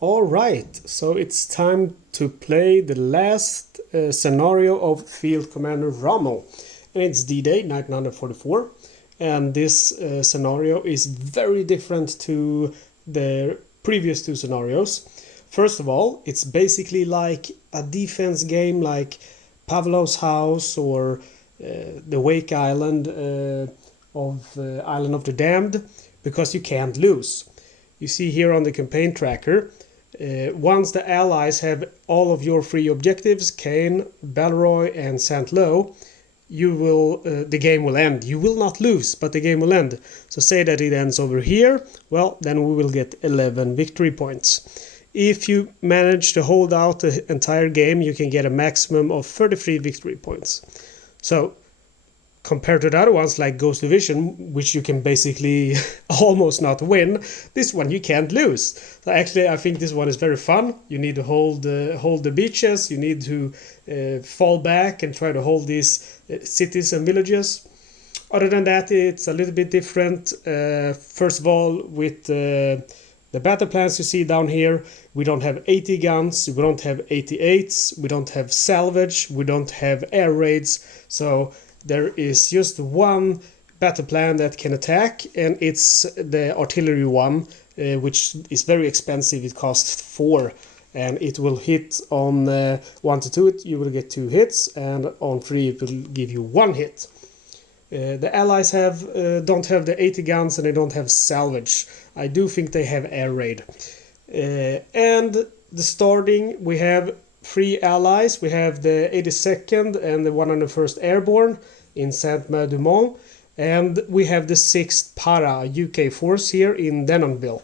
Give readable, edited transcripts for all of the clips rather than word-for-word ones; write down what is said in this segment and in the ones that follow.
Alright, so it's time to play the last scenario of Field Commander Rommel. And it's D-Day 1944, and this scenario is very different to the previous two scenarios. First of all, it's basically like a defense game like Pavlov's House or the Wake Island of Island of the Damned, because you can't lose. You see here on the campaign tracker, once the allies have all of your free objectives, Caen, Balleroy and St. Lo, you will the game will end. You will not lose, but the game will end. So say that it ends over here, well, then we will get 11 victory points. If you manage to hold out the entire game, you can get a maximum of 33 victory points. So compared to the other ones like Ghost Division, which you can basically almost not win, this one you can't lose. So actually I think this one is very fun. You need to hold the beaches, you need to fall back and try to hold these cities and villages. Other than that, it's a little bit different. First of all, with the battle plans you see down here, we don't have 80 guns, we don't have 88s, we don't have salvage, we don't have air raids, so there is just one battle plan that can attack, and it's the artillery one, which is very expensive. It costs 4, and it will hit on 1 to 2, you will get 2 hits, and on 3 it will give you 1 hit. The allies don't have the 80 guns and they don't have salvage. I do think they have air raid. And the starting, we have 3 allies. We have the 82nd and the 101st Airborne in Saint-Malo-du-Mont, and we have the 6th Para UK force here in Denonville.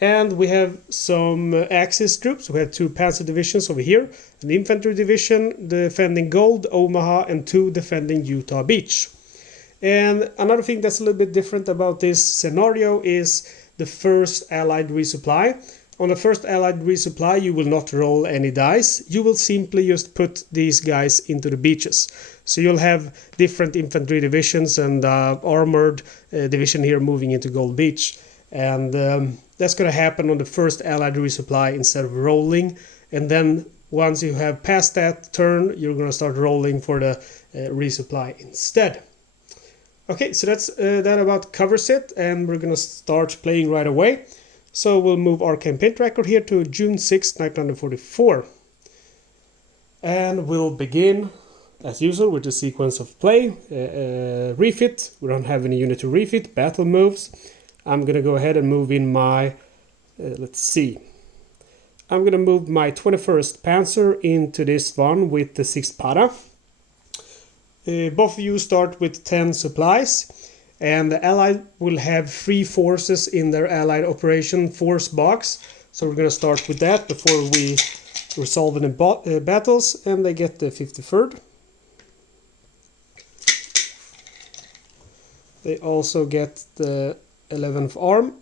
And we have some Axis troops. We have 2 Panzer divisions over here, an infantry division defending Gold, Omaha, and 2 defending Utah Beach. And another thing that's a little bit different about this scenario is the first Allied resupply. On the first Allied resupply, you will not roll any dice. You will simply just put these guys into the beaches. So you'll have different infantry divisions and armored division here moving into Gold Beach. And that's going to happen on the first Allied resupply instead of rolling. And then once you have passed that turn, you're going to start rolling for the resupply instead. Okay, so that's that about covers it, and we're going to start playing right away. So we'll move our campaign tracker here to June 6, 1944. And we'll begin, as usual, with the sequence of play. Refit, we don't have any unit to refit. Battle moves. I'm going to go ahead and move in my, let's see. I'm going to move my 21st Panzer into this one with the 6th Para. Both of you start with 10 supplies. And the Allied will have 3 forces in their Allied Operation Force box. So we're going to start with that before we resolve any battles. And they get the 53rd. They also get the 11th Arm.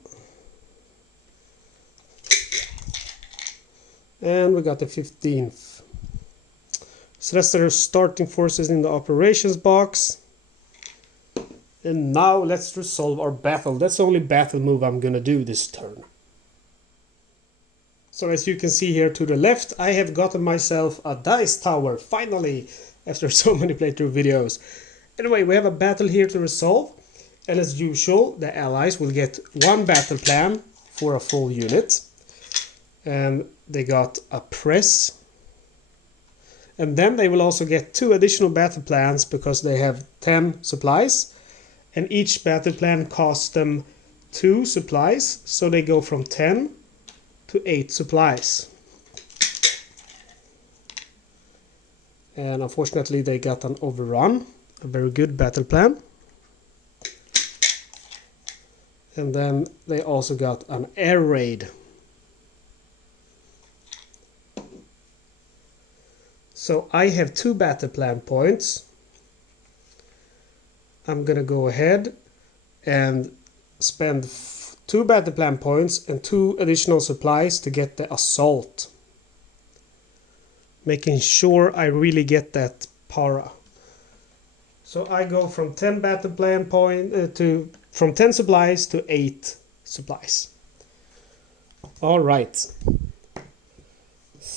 And we got the 15th. So that's their starting forces in the operations box. And now let's resolve our battle. That's the only battle move I'm gonna do this turn. So as you can see here to the left, I have gotten myself a dice tower, finally, after so many playthrough videos. Anyway, we have a battle here to resolve. And as usual, the allies will get 1 battle plan for a full unit. And they got a press. And then they will also get 2 additional battle plans because they have 10 supplies. And each battle plan costs them 2 supplies, so they go from 10 to 8 supplies. And unfortunately they got an overrun, a very good battle plan. And then they also got an air raid. So I have 2 battle plan points. I'm gonna go ahead and spend 2 battle plan points and 2 additional supplies to get the assault. Making sure I really get that para. So I go from 10 battle plan from 10 supplies to 8 supplies. All right.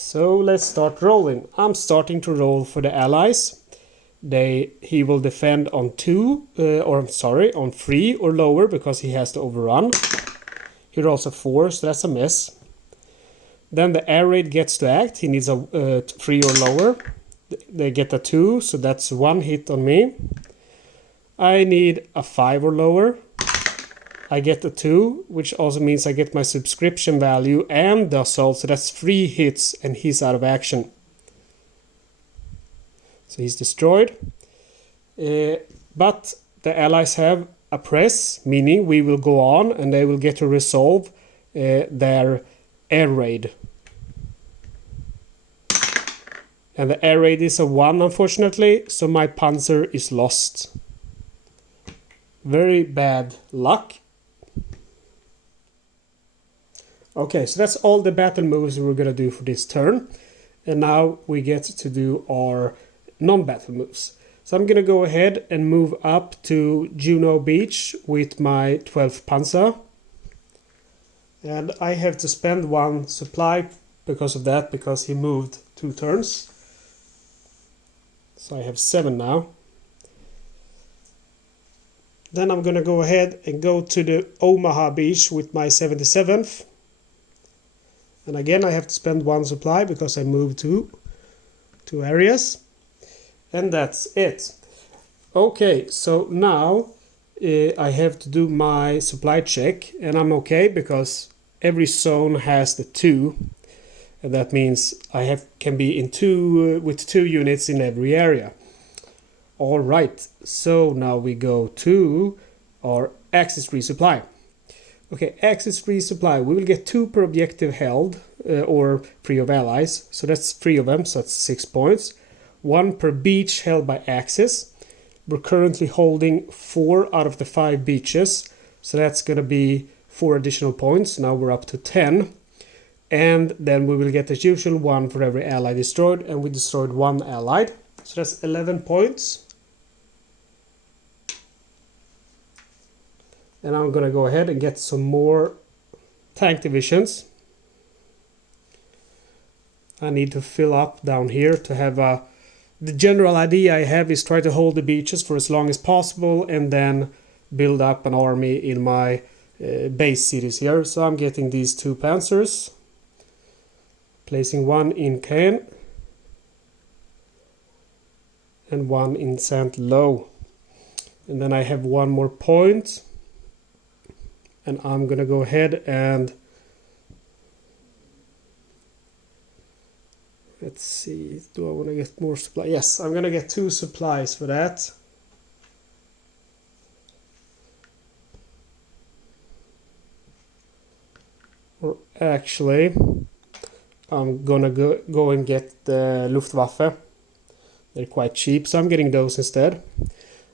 So let's start rolling. I'm starting to roll for the allies. He will defend on 3 or lower because he has to overrun. He rolls a 4, so that's a miss. Then the air raid gets to act. He needs a 3 or lower. They get a 2, so that's 1 hit on me. I need a 5 or lower. I get a 2, which also means I get my subscription value and the assault, so that's 3 hits and he's out of action. So he's destroyed. But the allies have a press, meaning we will go on and they will get to resolve their air raid. And the air raid is a 1, unfortunately, so my Panzer is lost. Very bad luck. Okay, so that's all the battle moves we're gonna do for this turn. And now we get to do our non-battle moves. So I'm gonna go ahead and move up to Juno Beach with my 12th Panzer. And I have to spend 1 supply because of that, because he moved 2 turns. So I have 7 now. Then I'm gonna go ahead and go to the Omaha Beach with my 77th. And again, I have to spend 1 supply because I moved 2 areas. And that's it. Okay, so now I have to do my supply check. And I'm okay because every zone has the 2. And that means I can be in with 2 units in every area. All right, so now we go to our access resupply. Okay, access resupply. We will get 2 per objective held or free of allies. So that's 3 of them, so that's 6 points. 1 per beach held by access. We're currently holding 4 out of the 5 beaches. So that's going to be 4 additional points. Now we're up to 10. And then we will get as usual 1 for every ally destroyed. And we destroyed 1 allied. So that's 11 points. And I'm going to go ahead and get some more tank divisions. I need to fill up down here to have the general idea I have is try to hold the beaches for as long as possible and then build up an army in my base cities here. So I'm getting these 2 panzers. Placing 1 in Caen. And 1 in St. Lo. And then I have 1 more point. And I'm going to go ahead and let's see, do I want to get more supply? Yes, I'm going to get 2 supplies for that. Or actually, I'm going to go and get the Luftwaffe. They're quite cheap, so I'm getting those instead.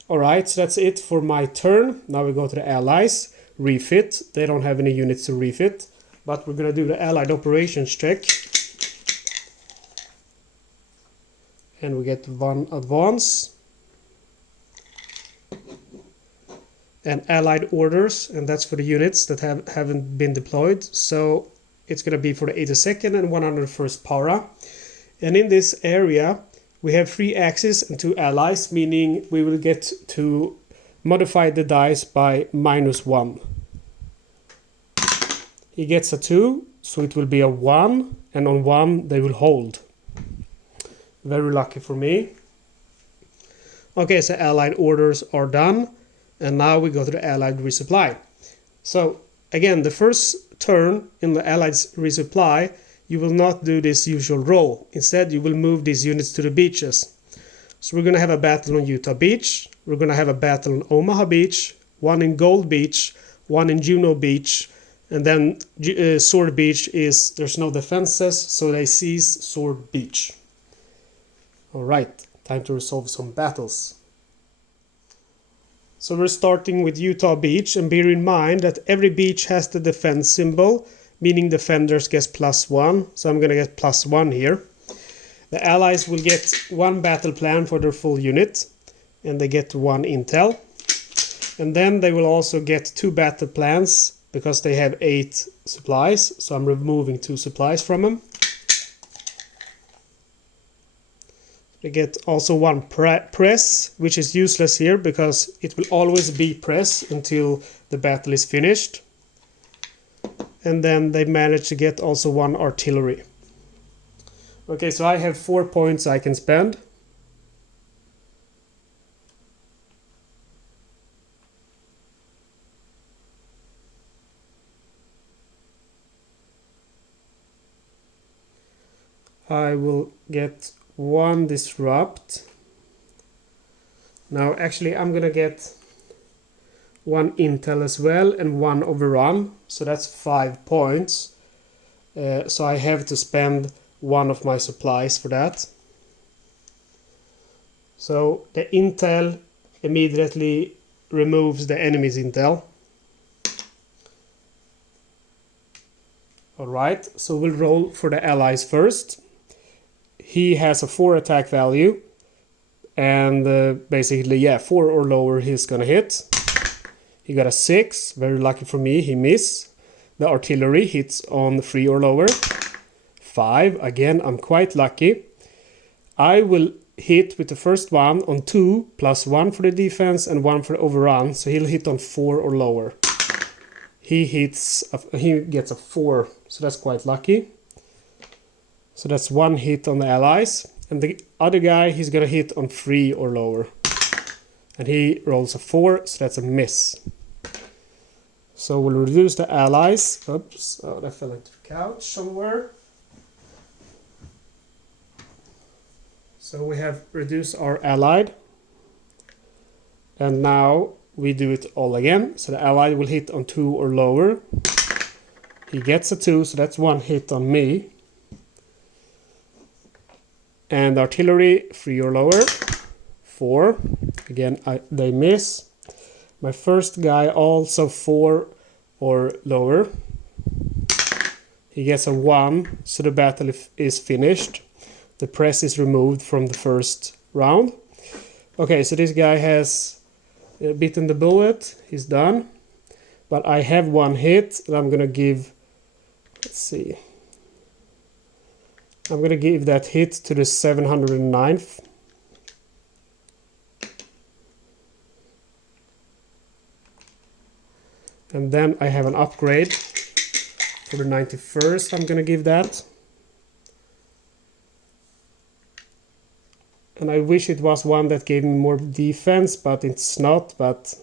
Alright, so that's it for my turn. Now we go to the allies. Refit. They don't have any units to refit, but we're going to do the allied operations check. And we get 1 advance. And allied orders, and that's for the units that haven't been deployed. So it's going to be for the 82nd and 101st Para. And in this area, we have 3 axes and 2 allies, meaning we will get to modify the dice by -1. He gets a 2, so it will be a 1, and on 1 they will hold. Very lucky for me. Okay, so allied orders are done, and now we go to the allied resupply. So again, the first turn in the allied resupply, you will not do this usual roll. Instead, you will move these units to the beaches. So we're going to have a battle on Utah Beach. We're going to have a battle on Omaha Beach, 1 in Gold Beach, 1 in Juno Beach, and then Sword Beach is, there's no defenses, so they seize Sword Beach. Alright, time to resolve some battles. So we're starting with Utah Beach, and bear in mind that every beach has the defense symbol, meaning defenders get +1, so I'm going to get +1 here. The allies will get 1 battle plan for their full unit, and they get 1 intel. And then they will also get 2 battle plans, because they have 8 supplies, so I'm removing 2 supplies from them. We get also one press, which is useless here because it will always be press until the battle is finished. And then they manage to get also one artillery. Okay, so I have 4 points I can spend. I will get one disrupt. Now actually I'm gonna get one intel as well and one overrun, so that's 5 points. So I have to spend one of my supplies for that. So the intel immediately removes the enemy's intel. Alright, so we'll roll for the allies first. He has a 4 attack value, and basically, yeah, 4 or lower he's gonna hit. He got a 6, very lucky for me, he missed. The artillery hits on 3 or lower. 5, again, I'm quite lucky. I will hit with the first one on 2, plus 1 for the defense and 1 for the overrun, so he'll hit on 4 or lower. He gets a 4, so that's quite lucky. So that's 1 hit on the allies. And the other guy, he's gonna hit on 3 or lower. And he rolls a 4, so that's a miss. So we'll reduce the allies. Oops, oh, that fell into the couch somewhere. So we have reduced our allied. And now we do it all again. So the allied will hit on 2 or lower. He gets a 2, so that's 1 hit on me. And artillery, 3 or lower, 4. Again, they miss. My first guy also 4 or lower. He gets a 1, so the battle is finished. The press is removed from the first round. Okay, so this guy has bitten the bullet. He's done. But I have 1 hit, and I'm gonna give, let's see. I'm going to give that hit to the 709th. And then I have an upgrade for the 91st. I'm going to give that. And I wish it was one that gave me more defense, but it's not. But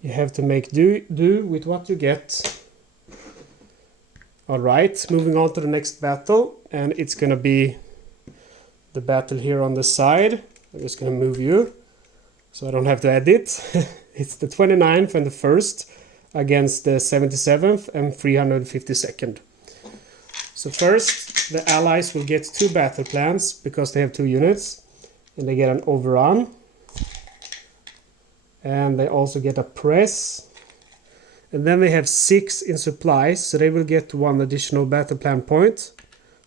you have to make do with what you get. Alright, moving on to the next battle, and it's gonna be the battle here on the side. I'm just gonna move you, so I don't have to edit. It's the 29th and the 1st against the 77th and 352nd. So first, the allies will get 2 battle plans, because they have 2 units, and they get an overrun. And they also get a press. And then they have 6 in supplies, so they will get 1 additional battle plan point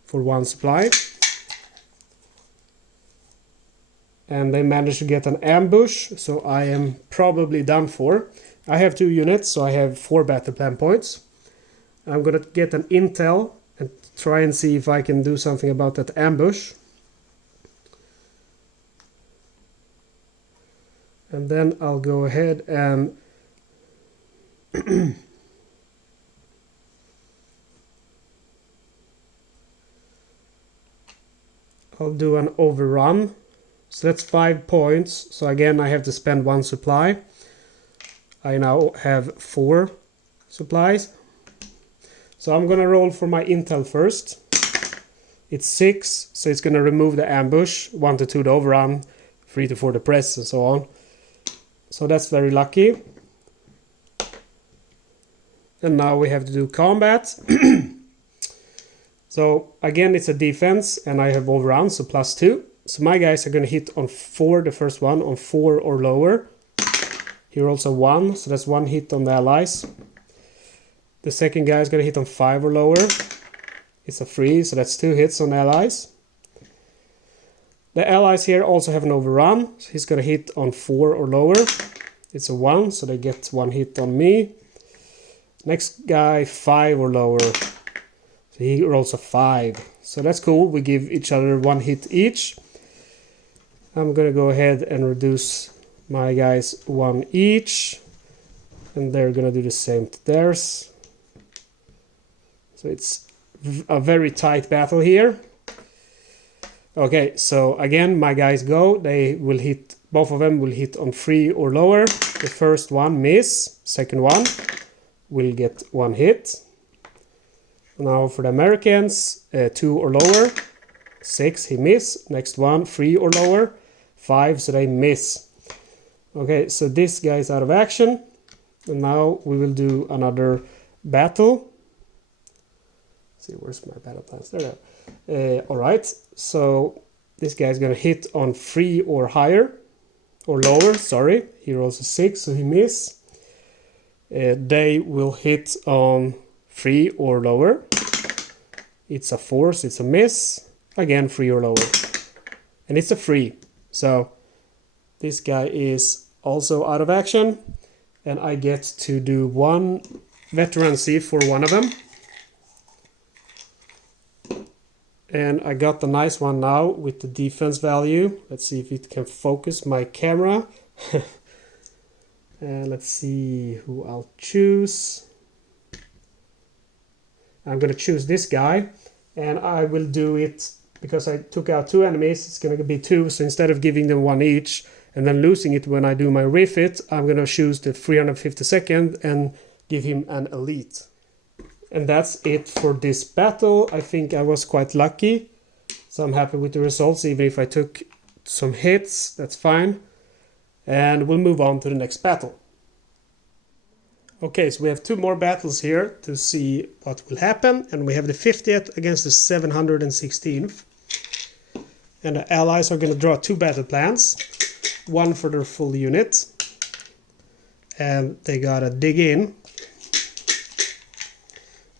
for 1 supply. And they managed to get an ambush, so I am probably done for. I have 2 units, so I have 4 battle plan points. I'm gonna get an intel and try and see if I can do something about that ambush. And then I'll go ahead and I'll do an overrun. So that's 5 points. So again, I have to spend 1 supply. I now have 4 supplies. So I'm gonna roll for my intel first. It's 6, so it's gonna remove the ambush, 1 to 2 the overrun, 3 to 4 the press, and so on. So that's very lucky. And now we have to do combat. So again, it's a defense, and I have overrun, so +2. So my guys are going to hit on 4, the first one, on 4 or lower. Here also 1, so that's 1 hit on the allies. The second guy is going to hit on 5 or lower. It's a 3, so that's 2 hits on the allies. The allies here also have an overrun, so he's going to hit on 4 or lower. It's a 1, so they get 1 hit on me. Next guy, 5 or lower. So he rolls a 5. So that's cool. We give each other 1 hit each. I'm gonna go ahead and reduce my guys 1 each, and they're gonna do the same to theirs. So it's a very tight battle here. Okay, so again my guys go, they will hit, both of them will hit on 3 or lower. The first one miss, second one will get 1 hit. Now for the Americans, 2 or lower, 6 he miss, next one 3 or lower, 5, so they miss. Okay, so this guy is out of action, and now we will do another battle. Let's see, where's my battle plans? There they are. Alright, so this guy is gonna hit on 3 or higher, or lower, sorry. He rolls a 6, so he miss. They will hit on 3 or lower. It's a 4, so it's a miss. Again, 3 or lower. And it's a 3. So this guy is also out of action. And I get to do 1 veterancy for one of them. And I got the nice one now with the defense value. Let's see if it can focus my camera. Let's see who I'll choose. I'm going to choose this guy, and I will do it because I took out 2 enemies. It's going to be 2, so instead of giving them 1 each and then losing it when I do my refit, I'm going to choose the 352nd and give him an elite. And that's it for this battle. I think I was quite lucky, so I'm happy with the results. Even if I took some hits, that's fine. And we'll move on to the next battle. Okay, so we have 2 more battles here to see what will happen. And we have the 50th against the 716th. And the allies are going to draw 2 battle plans. 1 for their full unit. And they gotta dig in.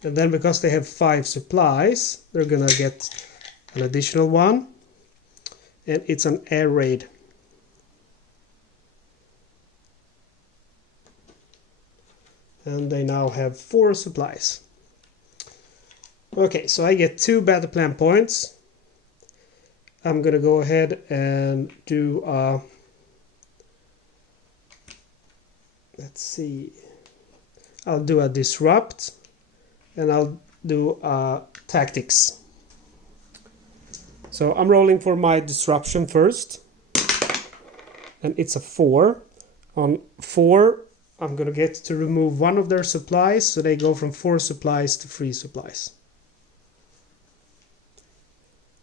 And then because they have 5 supplies, they're gonna get an additional 1. And it's an air raid. And they now have 4 supplies. Okay, so I get 2 battle plan points. I'm gonna go ahead and do let's see, I'll do a disrupt, and I'll do tactics. So I'm rolling for my disruption first, and it's a 4. On 4 I'm gonna get to remove 1 of their supplies, so they go from 4 supplies to 3 supplies.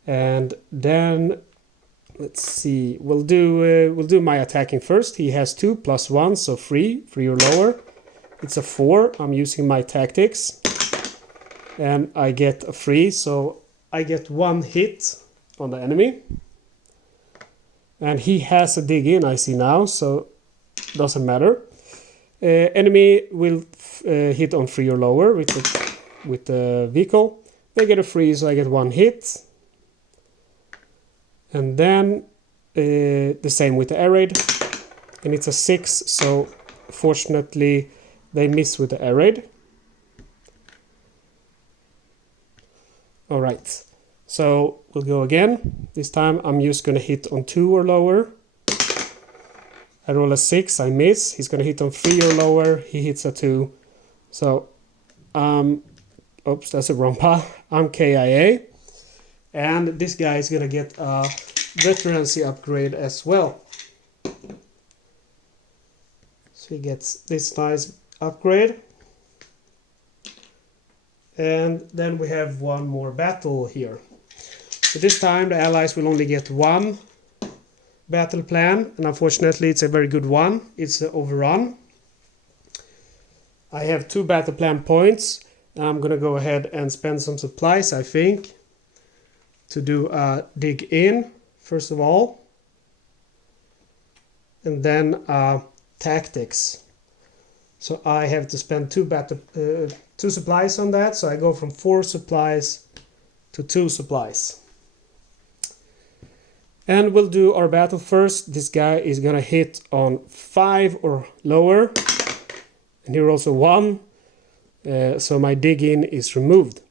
And then let's see, we'll do my attacking first. He has 2 plus 1, so 3 or lower. It's a 4. I'm using my tactics, and I get a 3, so I get 1 hit on the enemy. And he has a dig in, I see now, so doesn't matter. Enemy will hit on 3 or lower with the vehicle. They get a 3, so I get 1 hit. And then the same with the air raid, and it's a 6, so fortunately they miss with the air raid. Alright, so we'll go again. This time I'm just gonna hit on 2 or lower. I roll a 6, I miss. He's gonna hit on 3 or lower. He hits a 2. So, oops, that's a wrong path. I'm KIA. And this guy is gonna get a veterancy upgrade as well. So he gets this nice upgrade. And then we have 1 more battle here. So this time the allies will only get 1 battle plan, and unfortunately it's a very good one. It's the overrun. I have 2 battle plan points. I'm gonna go ahead and spend some supplies, I think, to do a dig in first of all, and then tactics. So I have to spend 2 supplies on that, so I go from 4 supplies to 2 supplies. And we'll do our battle first. This guy is gonna hit on 5 or lower, and he rolls a 1, so my dig in is removed.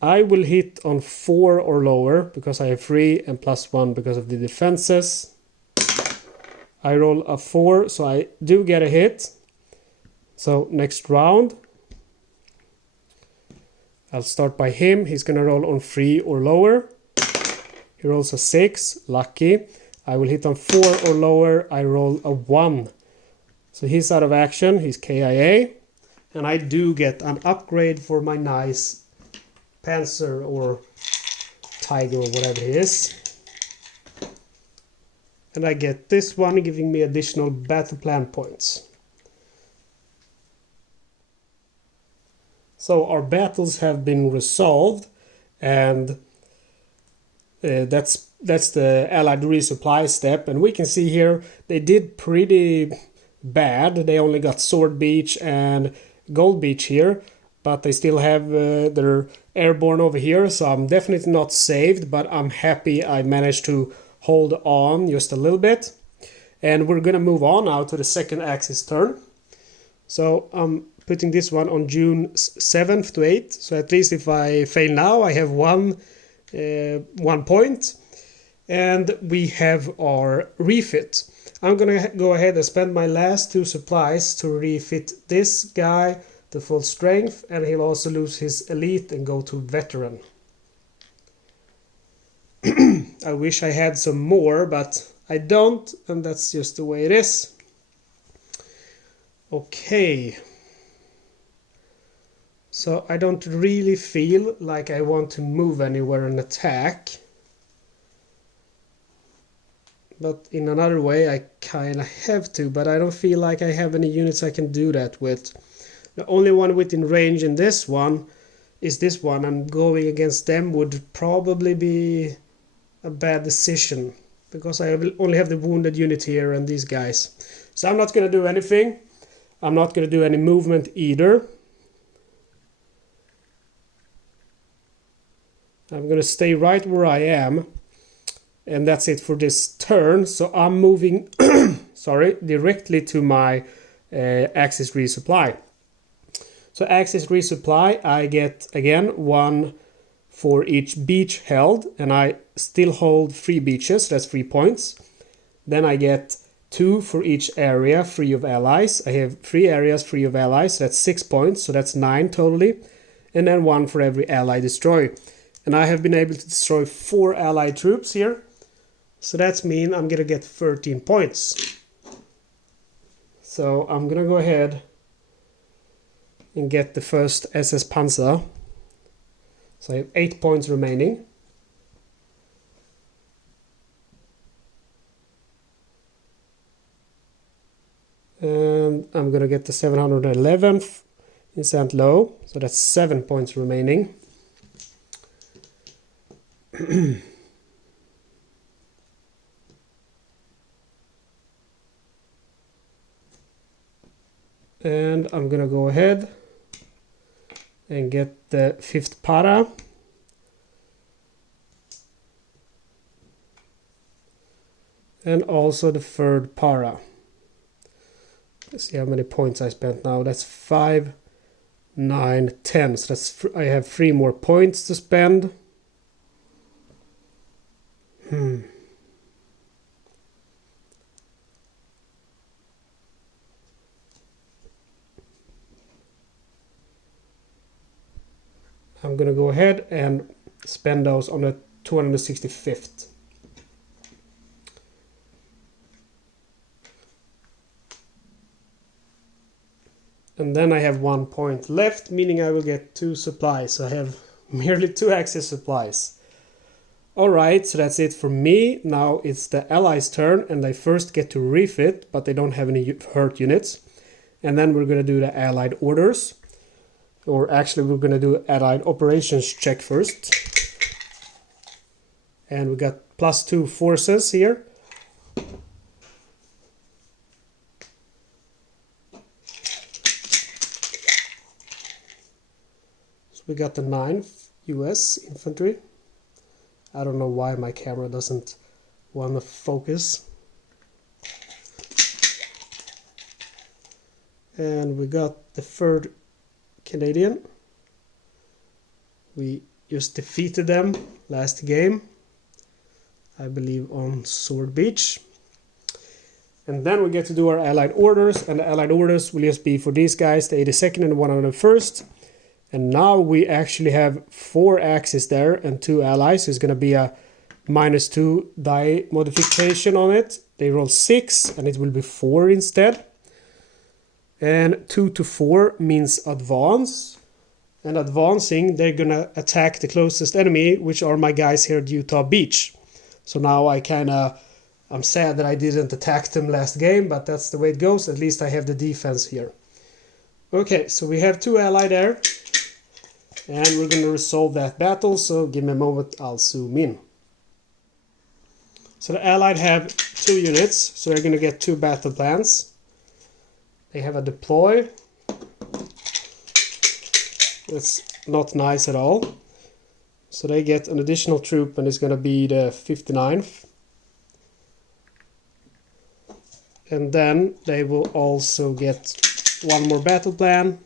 I will hit on 4 or lower because I have 3 and +1 because of the defenses. I roll a 4, so I do get a hit. So next round, I'll start by him. He's gonna roll on 3 or lower. He rolls a 6, lucky. I will hit on 4 or lower. I roll a 1. So he's out of action, he's KIA. And I do get an upgrade for my nice Panzer or Tiger or whatever he is. And I get this one giving me additional battle plan points. So our battles have been resolved, and that's the Allied resupply step. And we can see here they did pretty bad. They only got Sword Beach and Gold Beach here, but they still have their airborne over here, so I'm definitely not saved, but I'm happy I managed to hold on just a little bit. And we're gonna move on now to the second Axis turn. So I'm putting this one on June 7th to 8th, so at least if I fail now I have one point. And we have our refit. I'm gonna go ahead and spend my last 2 supplies to refit this guy to full strength, and he'll also lose his elite and go to veteran. I wish I had some more, but I don't, and that's just the way it is. Okay. So I don't really feel like I want to move anywhere and attack. But in another way I kinda have to, but I don't feel like I have any units I can do that with. The only one within range in this one is this one, and going against them would probably be a bad decision, because I will only have the wounded unit here and these guys. So I'm not going to do anything. I'm not going to do any movement either. I'm going to stay right where I am. And that's it for this turn. So I'm moving directly to my Axis resupply. So Axis resupply, I get again 1 for each beach held, and I still hold 3 beaches, that's 3 points. Then I get 2 for each area free of allies. I have 3 areas free of allies, that's 6 points, so that's 9 totally. And then 1 for every ally destroyed. And I have been able to destroy 4 allied troops here. So that means I'm gonna get 13 points. So I'm gonna go ahead and get the first SS Panzer. So I have 8 points remaining. And I'm gonna get the 711th in St. Lo. So that's 7 points remaining. And I'm gonna go ahead and get the 5th para. And also the 3rd para. Let's see how many points I spent now. That's 5, 9, 10. So that's I have 3 more points to spend. I'm gonna go ahead and spend those on the 265th. And then I have 1 point left, meaning I will get 2 supplies. So I have merely 2 Axis supplies. Alright, so that's it for me. Now it's the Allies' turn, and they first get to refit, but they don't have any hurt units. And then we're gonna do the Allied orders. Or actually we're going to do Allied operations check first. And we got +2 forces here. So we got the 9th US infantry. I don't know why my camera doesn't want to focus. And we got the 3rd Canadian. We just defeated them last game, I believe on Sword Beach. And then we get to do our allied orders, and the allied orders will just be for these guys, the 82nd and the 101st. And now we actually have 4 axes there and 2 allies. So it's going to be a -2 die modification on it. They roll 6 and it will be 4 instead. And 2 to 4 means advance. And advancing, they're going to attack the closest enemy, which are my guys here at Utah Beach. So now I'm sad that I didn't attack them last game, but that's the way it goes. At least I have the defense here. Okay, so we have 2 allied there. And we're going to resolve that battle, so give me a moment, I'll zoom in. So the allied have 2 units, so they're going to get 2 battle plans. They have a deploy. That's not nice at all. So they get an additional troop, and it's going to be the 59th. And then they will also get 1 more battle plan.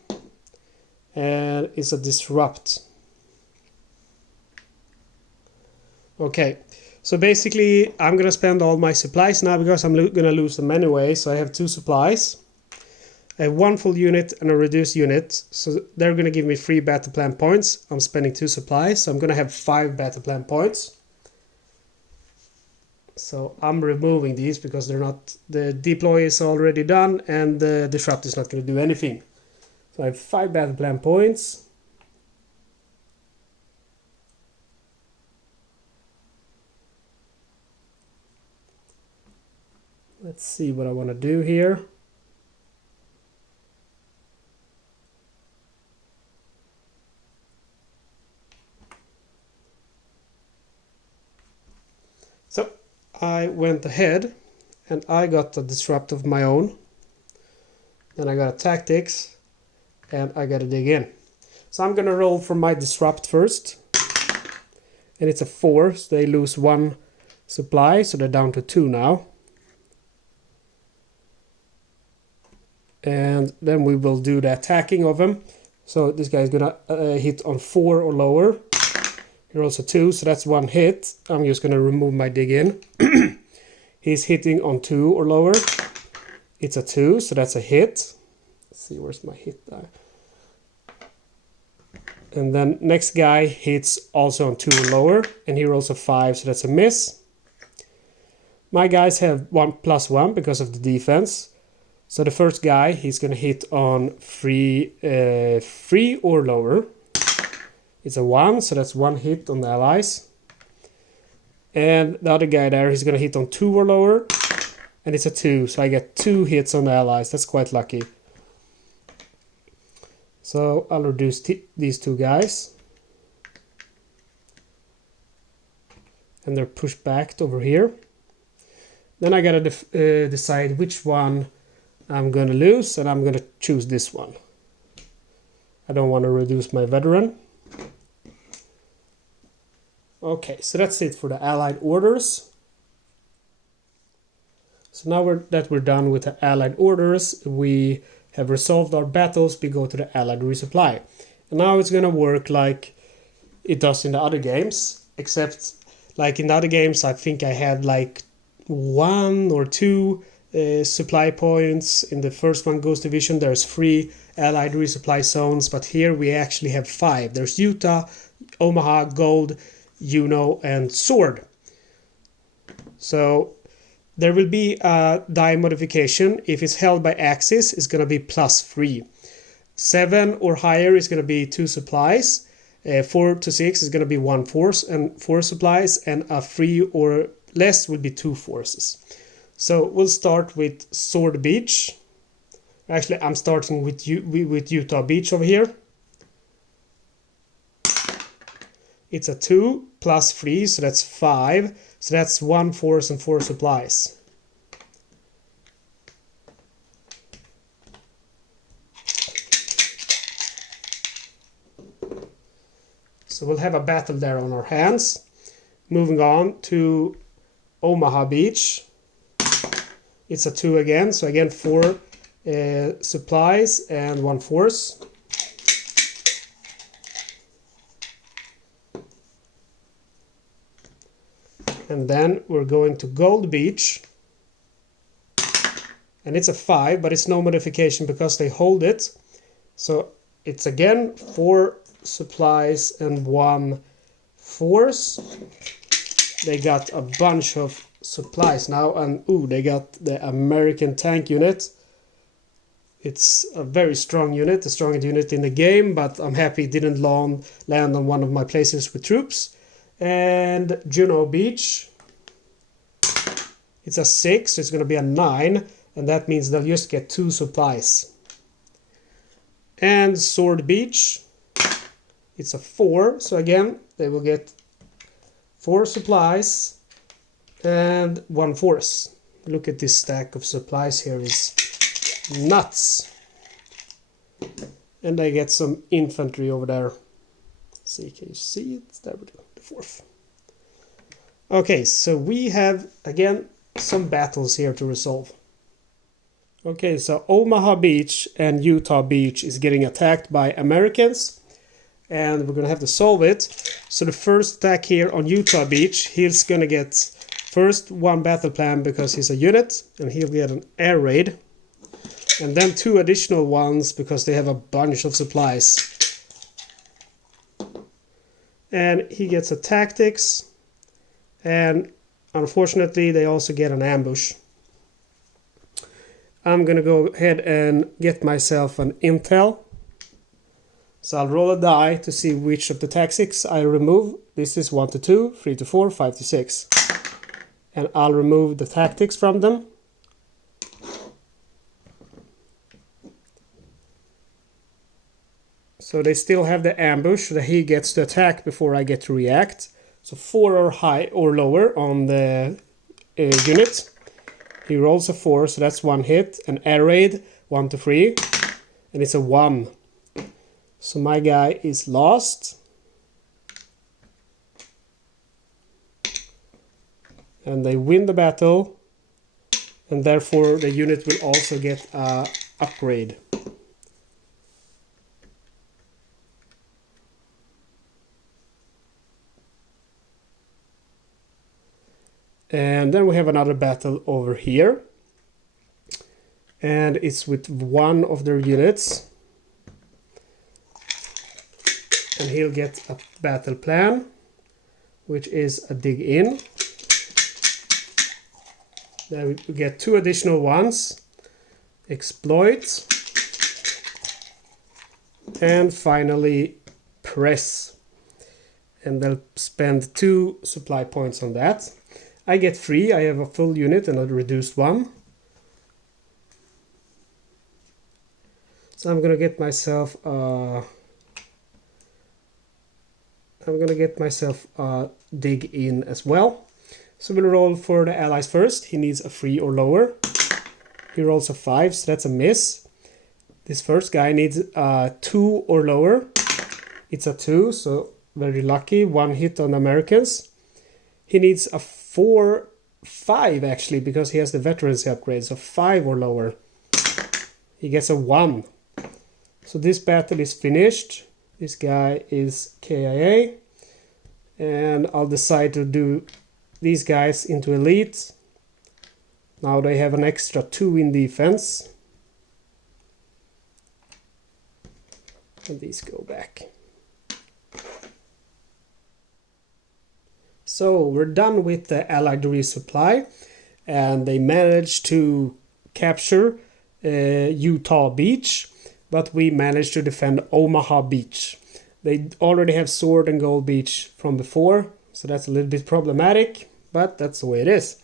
And it's a disrupt. Okay, so basically I'm gonna spend all my supplies now because I'm gonna lose them anyway. So I have 2 supplies. I have 1 full unit and a reduced unit. So they're gonna give me 3 battle plan points. I'm spending 2 supplies, so I'm gonna have 5 battle plan points. So I'm removing these because they're not. The deploy is already done and the disrupt is not gonna do anything. So I have 5 battle plan points. Let's see what I want to do here. So I went ahead and I got a disrupt of my own. Then I got a tactics. And I gotta dig in. So I'm gonna roll for my disrupt first. And it's a 4, so they lose 1 supply, so they're down to 2 now. And then we will do the attacking of them. So this guy is gonna hit on 4 or lower. Here also 2, so that's 1 hit. I'm just gonna remove my dig in. He's hitting on 2 or lower. It's a 2, so that's a hit. Let's see, where's my hit die? And then next guy hits also on 2 or lower, and he rolls a 5, so that's a miss. My guys have 1+1 because of the defense. So the first guy, he's gonna hit on 3 or lower. It's a 1, so that's 1 hit on the allies. And the other guy there, he's gonna hit on 2 or lower, and it's a 2, so I get 2 hits on the allies. That's quite lucky. So I'll reduce these 2 guys. And they're pushed back over here. Then I gotta decide which one I'm gonna lose, and I'm gonna choose this one. I don't want to reduce my veteran. Okay, so that's it for the allied orders. So now that we're done with the allied orders, we have resolved our battles, we go to the allied resupply. And now it's gonna work like it does in the other games, except like in the other games I think I had like 1 or 2 supply points. In the first one, Ghost Division, there's 3 allied resupply zones, but here we actually have 5. There's Utah, Omaha, Gold, Juneau, and Sword. So there will be a die modification. If it's held by Axis, it's going to be +3. 7 or higher is going to be 2 supplies. 4 to 6 is going to be 1 force and 4 supplies. And a 3 or less will be 2 forces. So we'll start with Sword Beach. Actually, I'm starting with Utah Beach over here. It's a 2 plus 3, so that's 5. So that's 1 force and 4 supplies. So we'll have a battle there on our hands. Moving on to Omaha Beach. It's a 2 again, so again 4 supplies and 1 force. And then we're going to Gold Beach. And it's a 5, but it's no modification because they hold it. So it's again 4 supplies and 1 force. They got a bunch of supplies now, and ooh, they got the American tank unit. It's a very strong unit, the strongest unit in the game, but I'm happy it didn't land on one of my places with troops. And Juno Beach, it's a 6, so it's going to be a 9, and that means they'll just get 2 supplies. And Sword Beach, it's a 4, so again they will get 4 supplies and 1 force. Look at this stack of supplies here, is nuts. And I get some infantry over there. Let's see, can you see it? There we go, the 4th. Okay, so we have again some battles here to resolve. Okay, so Omaha Beach and Utah Beach is getting attacked by Americans, and we're gonna have to solve it. So the first attack here on Utah Beach, he's gonna get first 1 battle plan because he's a unit, and he'll get an air raid, and then 2 additional ones because they have a bunch of supplies. And he gets a tactics, and unfortunately they also get an ambush. I'm gonna go ahead and get myself an intel. So I'll roll a die to see which of the tactics I remove. This is 1 to 2, 3 to 4, 5 to 6. And I'll remove the tactics from them. So they still have the ambush that he gets to attack before I get to react. So 4 or high or lower on the unit. He rolls a 4, so that's 1 hit. An air raid, 1 to 3. And it's a 1. So my guy is lost. And they win the battle. And therefore the unit will also get an upgrade. And then we have another battle over here. And it's with one of their units. And he'll get a battle plan, which is a dig in. Then we get 2 additional ones. Exploit. And finally press. And they'll spend 2 supply points on that. I get 3, I have a full unit and a reduced 1. So I'm gonna get myself dig in as well. So we'll roll for the allies first. He needs a 3 or lower. He rolls a 5, so that's a miss. This first guy needs a 2 or lower. It's a 2, so very lucky. 1 hit on the Americans. He needs a 5 actually, because he has the veterans upgrade, so 5 or lower. He gets a 1. So this battle is finished. This guy is KIA. And I'll decide to do these guys into elite. Now they have an extra 2 in defense. And these go back. So we're done with the Allied resupply, and they managed to capture Utah Beach, but we managed to defend Omaha Beach. They already have Sword and Gold Beach from before, so that's a little bit problematic, but that's the way it is.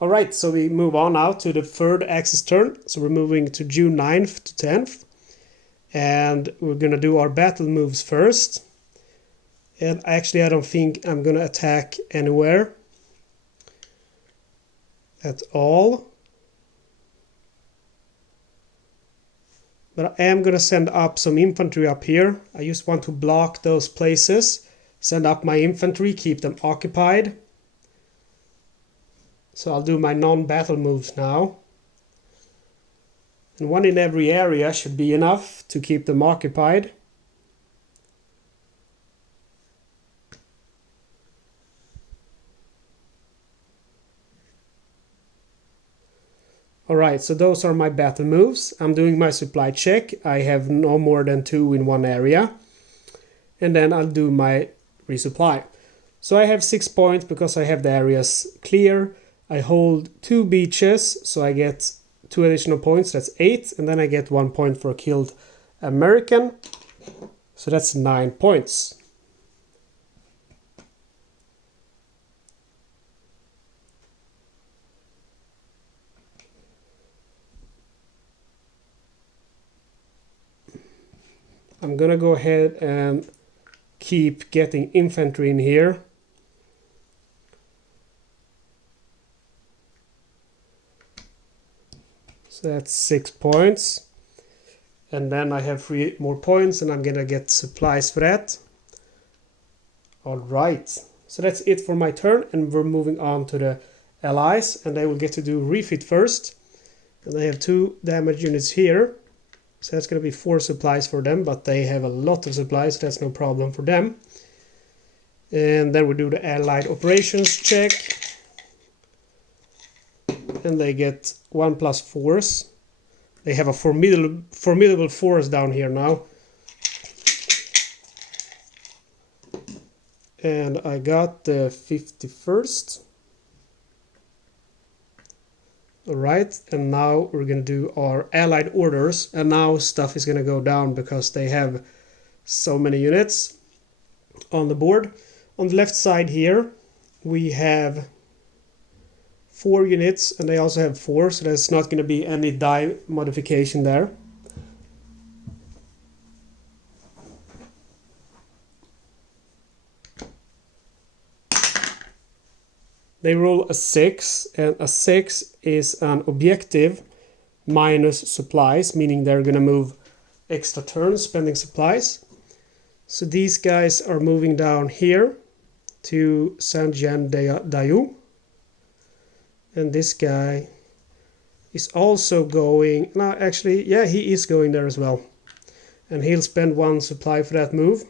Alright, so we move on now to the 3rd Axis turn. So we're moving to June 9th to 10th, and we're gonna do our battle moves first. And actually, I don't think I'm going to attack anywhere at all. But I am going to send up some infantry up here. I just want to block those places. Send up my infantry, keep them occupied. So I'll do my non-battle moves now. And 1 in every area should be enough to keep them occupied. Alright, so those are my battle moves. I'm doing my supply check. I have no more than 2 in one area. And then I'll do my resupply. So I have 6 points because I have the areas clear. I hold 2 beaches, so I get 2 additional points, that's 8. And then I get 1 point for a killed American. So that's 9 points. I'm gonna go ahead and keep getting infantry in here. So that's 6 points. And then I have 3 more points and I'm gonna get supplies for that. Alright, so that's it for my turn, and we're moving on to the allies, and they will get to do refit first. And they have 2 damage units here. So that's going to be 4 supplies for them, but they have a lot of supplies, so that's no problem for them. And then we do the Allied Operations check. And they get 1 plus force. They have a formidable force down here now. And I got the 51st. Alright, and now we're going to do our allied orders, and now stuff is going to go down because they have so many units on the board. On the left side here we have 4 units, and they also have 4, so there's not going to be any die modification there. They roll a 6, and a 6 is an objective minus supplies, meaning they're going to move extra turns spending supplies. So these guys are moving down here to Saint-Jean-d'Ailloux. And this guy is also going, no, actually, yeah, he is going there as well. And he'll spend 1 supply for that move. So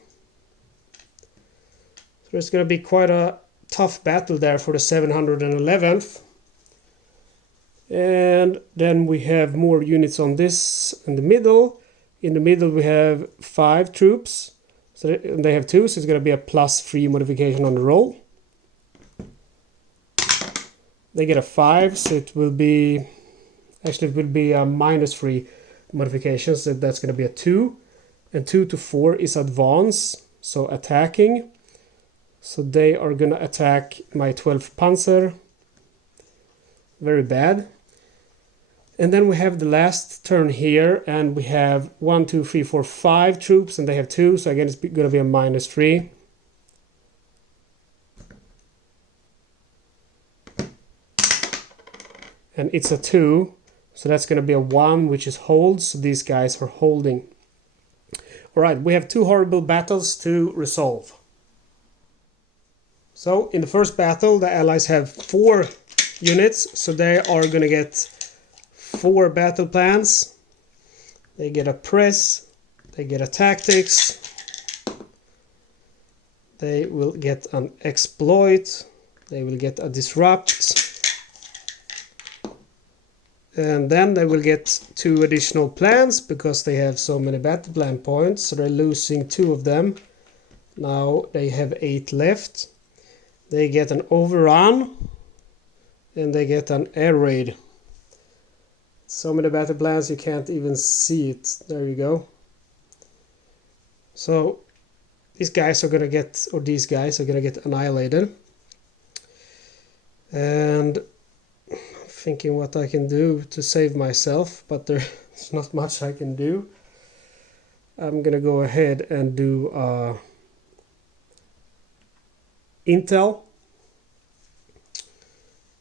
there's going to be quite a tough battle there for the 711th. And then we have more units on this in the middle. In the middle we have 5 troops. So they have 2, so it's going to be a +3 modification on the roll. They get a 5, so it will be, actually it will be a -3 modification, so that's going to be a 2. And 2 to 4 is advance, so attacking. So they are going to attack my 12th Panzer. Very bad. And then we have the last turn here, and we have 1, 2, 3, 4, 5 troops, and they have 2, so again it's going to be a -3. And it's a 2, so that's going to be a 1, which is hold, so these guys are holding. Alright, we have 2 horrible battles to resolve. So in the first battle the allies have 4 units, so they are going to get 4 battle plans. They get a press, they get a tactics, they will get an exploit, they will get a disrupt, and then they will get 2 additional plans because they have so many battle plan points, so they're losing 2 of them. Now they have 8 left. They get an overrun, and they get an air raid. So many battle plans you can't even see it. There you go. So these guys are gonna get, or these guys are gonna get annihilated. And I'm thinking what I can do to save myself, but there's not much I can do. I'm gonna go ahead and do intel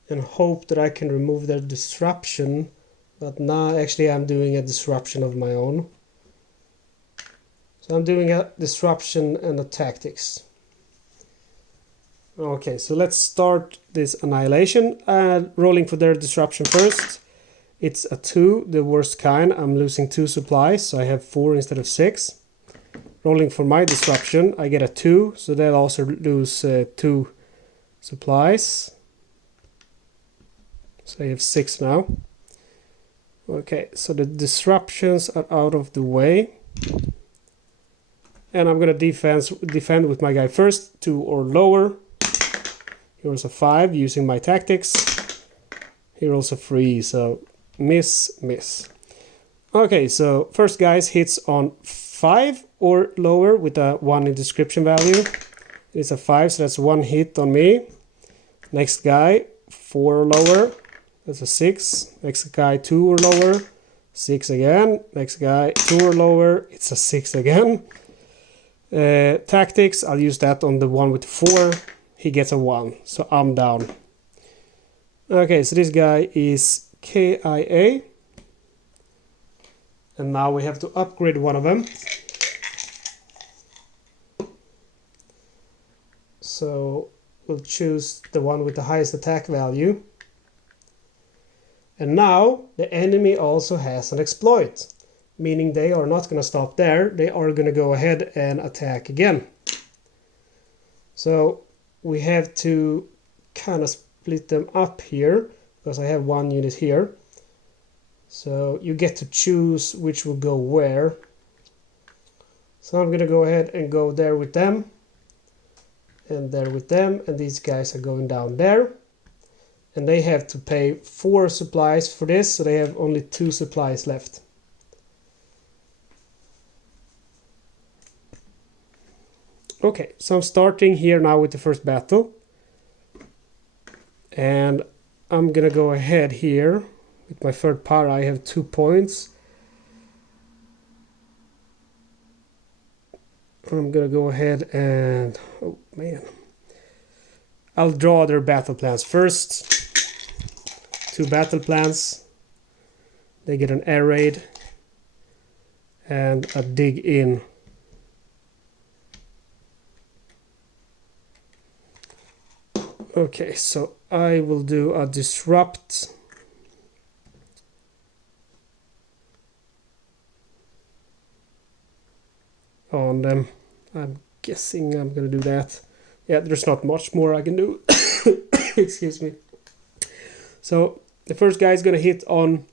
and hope that I can remove their disruption, but now actually I'm doing a disruption of my own. So I'm doing a disruption and a tactics. Okay, so let's start this annihilation. Rolling for their disruption first. It's a 2, the worst kind. I'm losing 2 supplies, so I have 4 instead of 6. Rolling for my disruption, I get a 2, so they'll also lose 2 supplies. So I have 6 now. Okay, so the disruptions are out of the way. And I'm gonna defend with my guy first, 2 or lower. He rolls a 5 using my tactics. He rolls a 3, so miss, miss. Okay, so first guys hits on 5 or lower with a 1 in description value. It's a 5, so that's 1 hit on me. Next guy, 4 or lower. That's a 6. Next guy, 2 or lower. 6 again. Next guy, 2 or lower. It's a 6 again. Tactics, I'll use that on the one with 4. He gets a 1, so I'm down. Okay, so this guy is KIA. And now we have to upgrade one of them. So we'll choose the one with the highest attack value. And now the enemy also has an exploit, meaning they are not going to stop there. They are going to go ahead and attack again. So we have to kind of split them up here, because I have 1 unit here. So you get to choose which will go where. So I'm going to go ahead and go there with them, and there with them, and these guys are going down there. And they have to pay 4 supplies for this, so they have only 2 supplies left. Okay, so I'm starting here now with the first battle. And I'm gonna go ahead here with my third para. I have 2 points. I'm gonna go ahead and... oh man. I'll draw their battle plans first. 2 battle plans. They get an air raid and a dig in. Okay, so I will do a disrupt. On them. I'm guessing I'm gonna do that. Yeah, there's not much more I can do. Excuse me. So the first guy is gonna hit on...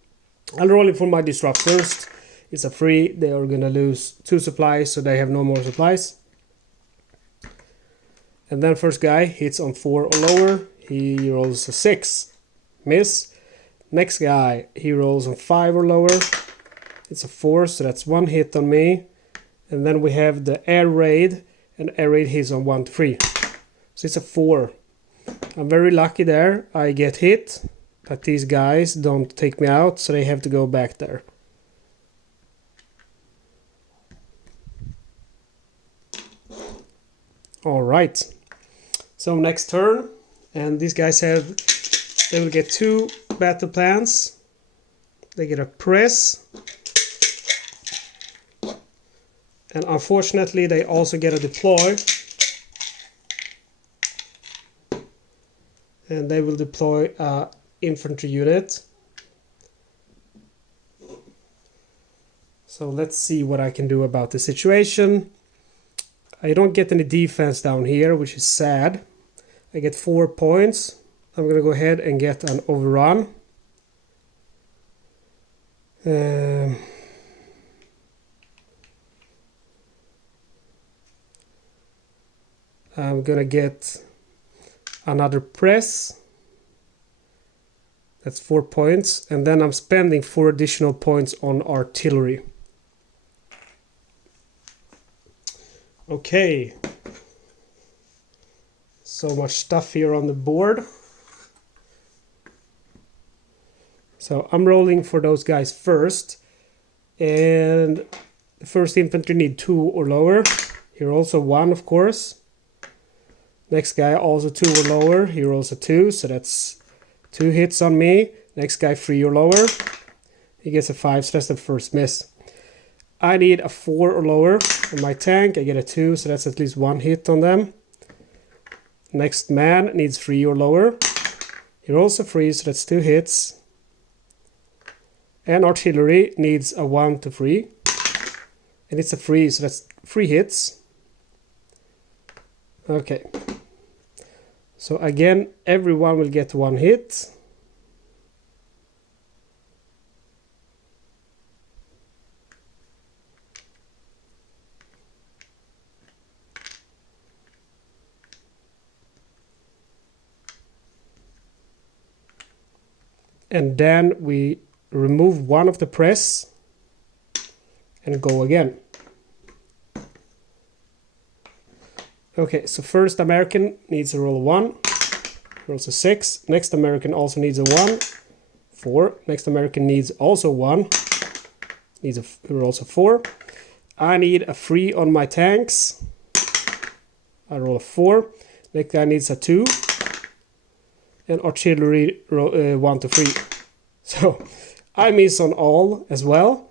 I'll roll it for my disrupt first. It's a 3. They are gonna lose 2 supplies, so they have no more supplies. And then first guy hits on 4 or lower. He rolls a 6. Miss. Next guy, he rolls on 5 or lower. It's a 4, so that's 1 hit on me. And then we have the air raid, and air raid hits on 1 to 3. So it's a 4. I'm very lucky there. I get hit, but these guys don't take me out, so they have to go back there. Alright. So next turn, and these guys have... they will get 2 battle plans. They get a press. And unfortunately, they also get a deploy. And they will deploy an infantry unit. So let's see what I can do about the situation. I don't get any defense down here, which is sad. I get 4 points. I'm going to go ahead and get an overrun. I'm gonna get another press. That's 4 points. And then I'm spending 4 additional points on artillery. Okay. So much stuff here on the board. So I'm rolling for those guys first. And the first infantry need 2 or lower. Here also 1, of course. Next guy also 2 or lower. He rolls a 2, so that's 2 hits on me. Next guy 3 or lower. He gets a 5, so that's the first miss. I need a 4 or lower on my tank. I get a 2, so that's at least 1 hit on them. Next man needs 3 or lower. He rolls a 3, so that's 2 hits. And artillery needs a 1 to 3. And it's a 3, so that's 3 hits. Okay. So again, everyone will get 1 hit. and then we remove one of the press and go again. Okay, so first American needs a roll of 1, rolls a 6. Next American also needs a 1, 4. Next American needs also 1, needs a rolls a 4. I need a 3 on my tanks. I roll a 4. Next guy needs a 2. And artillery 1 to 3. So I miss on all as well.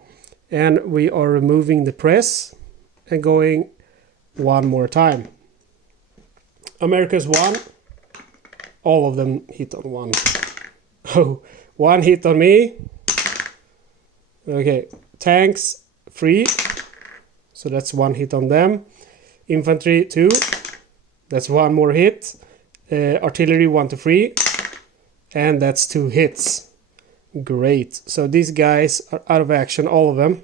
And we are removing the press and going one more time. America's 1. All of them hit on 1. Oh, 1 hit on me. Okay, tanks 3. So that's 1 hit on them. Infantry 2. That's 1 more hit. Artillery 1 to 3. And that's 2 hits. Great. So these guys are out of action, all of them.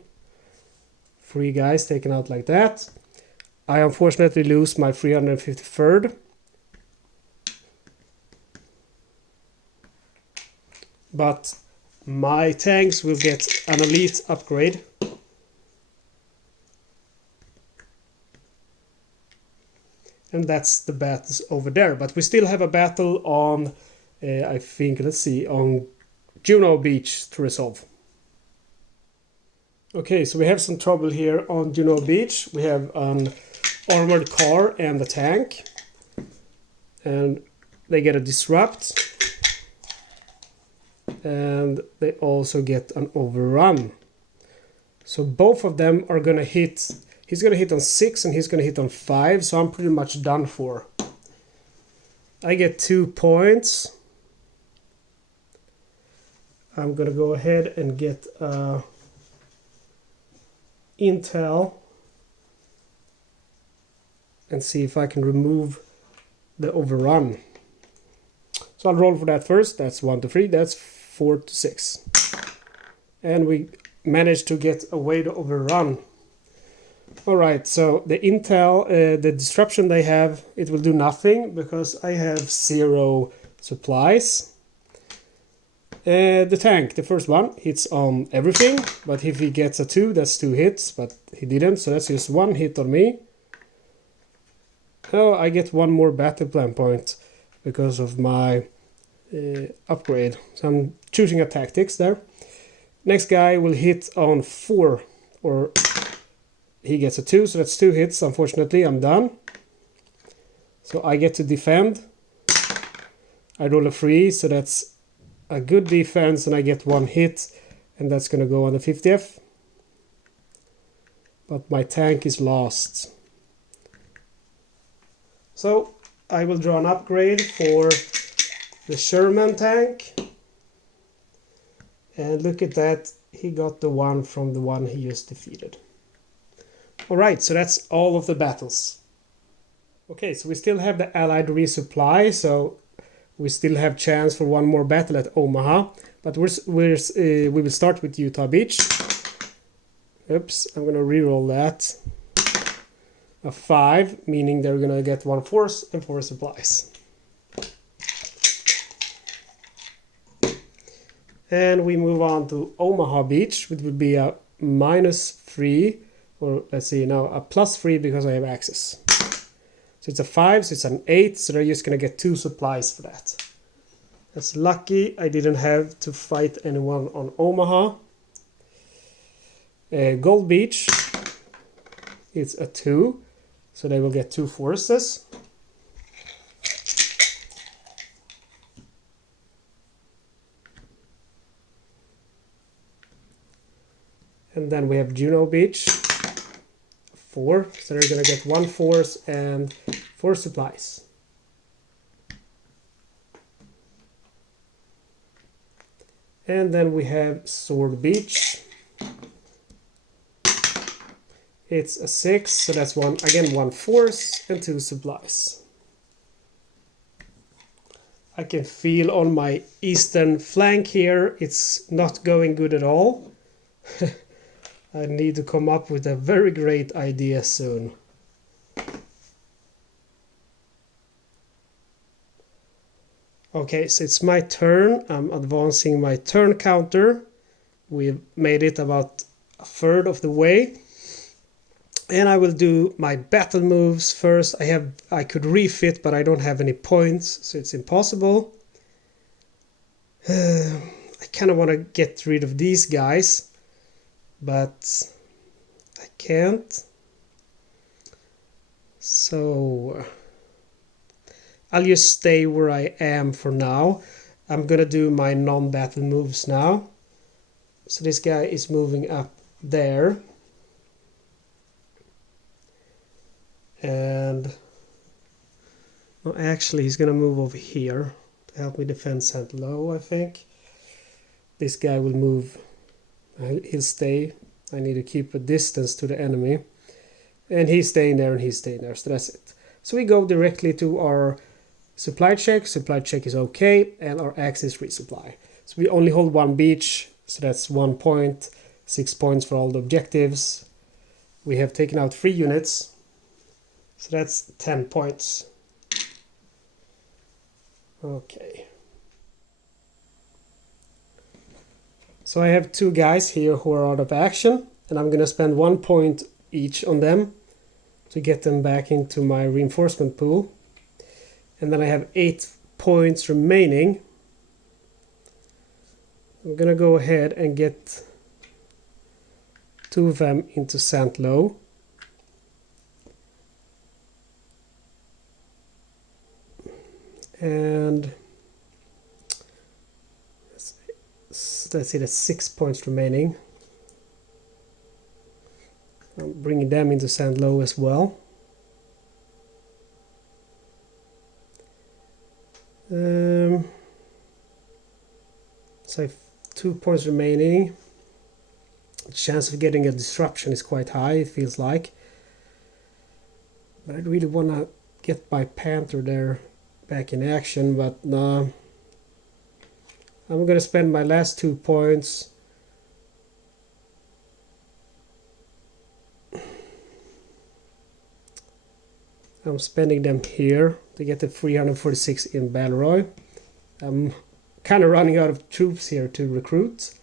3 guys taken out like that. I unfortunately lose my 353rd. But my tanks will get an elite upgrade. And that's the battles over there. But we still have a battle on, I think, let's see, on Juno Beach to resolve. Okay, so we have some trouble here on Juno Beach. We have an armored car and a tank. And they get a disrupt. And they also get an overrun. So both of them are going to hit. He's going to hit on 6 and he's going to hit on 5. So I'm pretty much done for. I get 2 points. I'm going to go ahead and get intel. And see if I can remove the overrun. So I'll roll for that first. That's 1 to 3. That's 4 to 6. And we managed to get away the overrun. Alright, so the intel, the disruption they have, it will do nothing because I have 0 supplies. The tank, the first one, hits on everything. But if he gets a 2, that's 2 hits. But he didn't, so that's just 1 hit on me. Oh, I get 1 more battle plan point because of my upgrade. So I'm choosing a tactics there. Next guy will hit on 4, or he gets a 2, so that's 2 hits. Unfortunately, I'm done. So I get to defend. I roll a 3, so that's a good defense, and I get 1 hit, and that's going to go on the 50th. But my tank is lost. So I will draw an upgrade for the Sherman tank. And look at that, he got the 1 from the one he just defeated. Alright, so that's all of the battles. Okay, so we still have the Allied resupply, so we still have chance for 1 more battle at Omaha. But we will start with Utah Beach. Oops, I'm going to reroll that. A 5, meaning they're going to get 1 force and 4 supplies. And we move on to Omaha Beach, which would be a -3, or let's see now, a +3 because I have access. So it's a 5, so it's an 8, so they're just going to get 2 supplies for that. That's lucky, I didn't have to fight anyone on Omaha. Gold Beach, it's a 2, so they will get 2 forces. And then we have Juno Beach, 4, so they're going to get 1 force and 4 supplies. And then we have Sword Beach. It's a 6, so that's 1 force and 2 supplies. I can feel on my eastern flank here, it's not going good at all. I need to come up with a very great idea soon. Okay, so it's my turn. I'm advancing my turn counter. We've made it about a third of the way. And I will do my battle moves first. I could refit, but I don't have any points, so it's impossible. I kind of want to get rid of these guys, but I can't. So I'll just stay where I am for now. I'm gonna do my non-battle moves now. So this guy is moving up there. And no, actually he's gonna move over here to help me defend St. Lo, I think. This guy will move. He'll stay. I need to keep a distance to the enemy. And he's staying there and he's staying there, so that's it. So we go directly to our supply check. Supply check is okay, and our axis resupply. So we only hold one beach, so that's 1 point, 6 points for all the objectives. We have taken out 3 units, so that's 10 points. Okay. So I have 2 guys here who are out of action, and I'm gonna spend 1 point each on them to get them back into my reinforcement pool. And then I have 8 points remaining. I'm gonna go ahead and get 2 of them into St. Lo. And let's see, that's 6 points remaining. I'm bringing them into St. Lo as well. So I have 2 points remaining. The chance of getting a disruption is quite high, it feels like. But I really want to get my Panther there back in action, but no. I'm going to spend my last 2 points. I'm spending them here to get the 346 in Balroy. I'm kind of running out of troops here to recruit.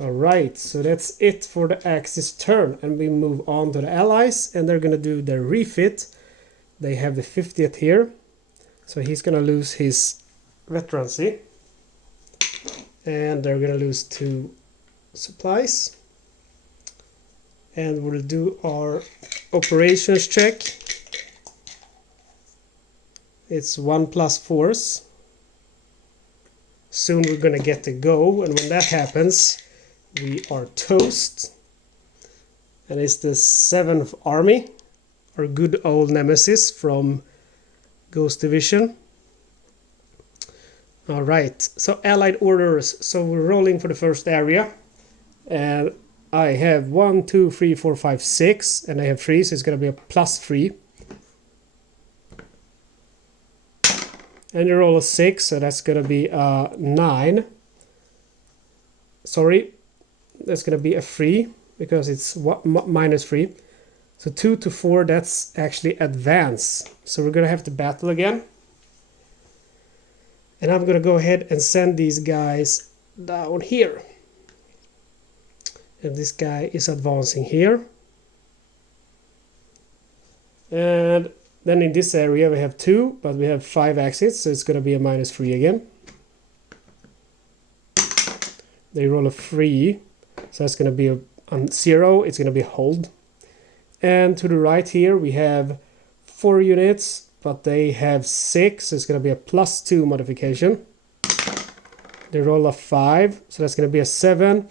Alright, so that's it for the Axis turn, and we move on to the Allies, and they're going to do their refit. They have the 50th here, so he's going to lose his veterancy, and they're going to lose 2 supplies. And we'll do our operations check. It's 1+ force. Soon we're gonna get to go, and when that happens, we are toast. And it's the 7th Army, our good old nemesis from Ghost Division. Alright, so Allied orders. So we're rolling for the first area. And I have 1, 2, 3, 4, 5, 6, and I have 3, so it's going to be a +3. And you roll a 6, so that's going to be a 9. Sorry, that's going to be a 3, because it's -3. So 2 to 4, that's actually advance. So we're going to have to battle again. And I'm going to go ahead and send these guys down here. And this guy is advancing here. And then in this area we have 2, but we have 5 exits, so it's going to be a -3 again. They roll a 3, so that's going to be a 0, it's going to be a hold. And to the right here we have 4 units, but they have 6, so it's going to be a +2 modification. They roll a 5, so that's going to be a 7.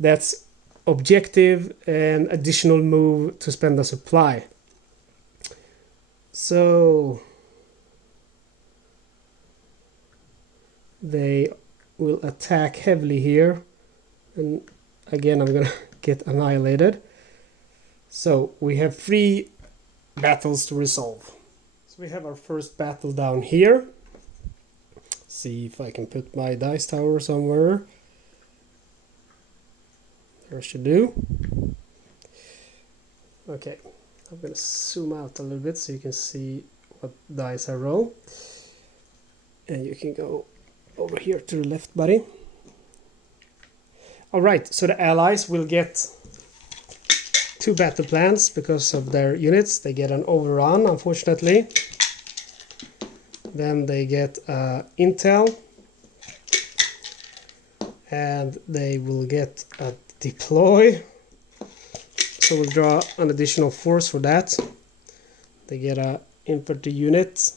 That's objective and additional move to spend a supply. So they will attack heavily here, and again I'm gonna get annihilated. So we have 3 battles to resolve. So we have our first battle down here. See if I can put my dice tower somewhere. There should do. Okay, I'm gonna zoom out a little bit so you can see what dice I roll. And you can go over here to the left, buddy. Alright, so the allies will get 2 battle plans because of their units. They get an overrun, unfortunately. Then they get intel. And they will get a deploy. So we'll draw an additional force for that. They get a infantry unit.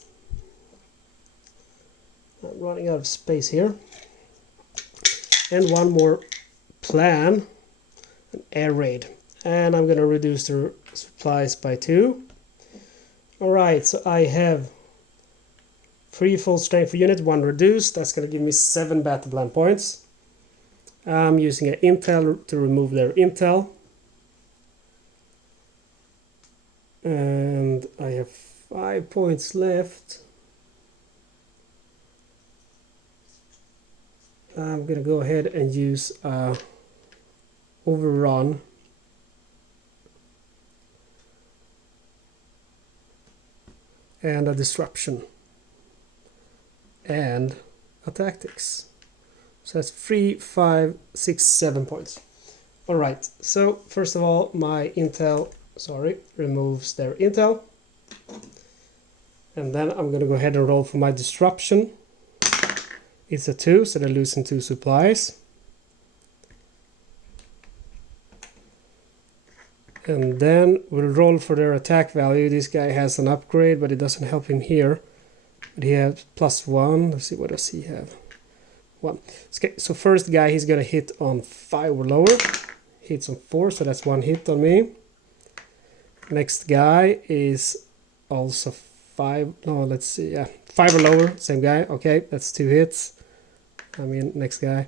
I'm running out of space here. And one more plan, an air raid. And I'm going to reduce the supplies by 2. Alright, so I have 3 full strength per unit, 1 reduced. That's going to give me 7 battle plan points. I'm using an intel to remove their intel. And I have 5 points left. I'm going to go ahead and use overrun. And a disruption. And a tactics. So that's 3, 5, 6, 7 points. Alright, so first of all, my intel, removes their intel. And then I'm going to go ahead and roll for my disruption. It's a 2, so they're losing 2 supplies. And then we'll roll for their attack value. This guy has an upgrade, but it doesn't help him here. But he has +1. Let's see, what does he have? 1. Okay, so first guy, he's going to hit on 5 or lower. Hits on 4, so that's 1 hit on me. Next guy is also 5. No, let's see. Yeah, 5 or lower, same guy. Okay, that's 2 hits. Next guy.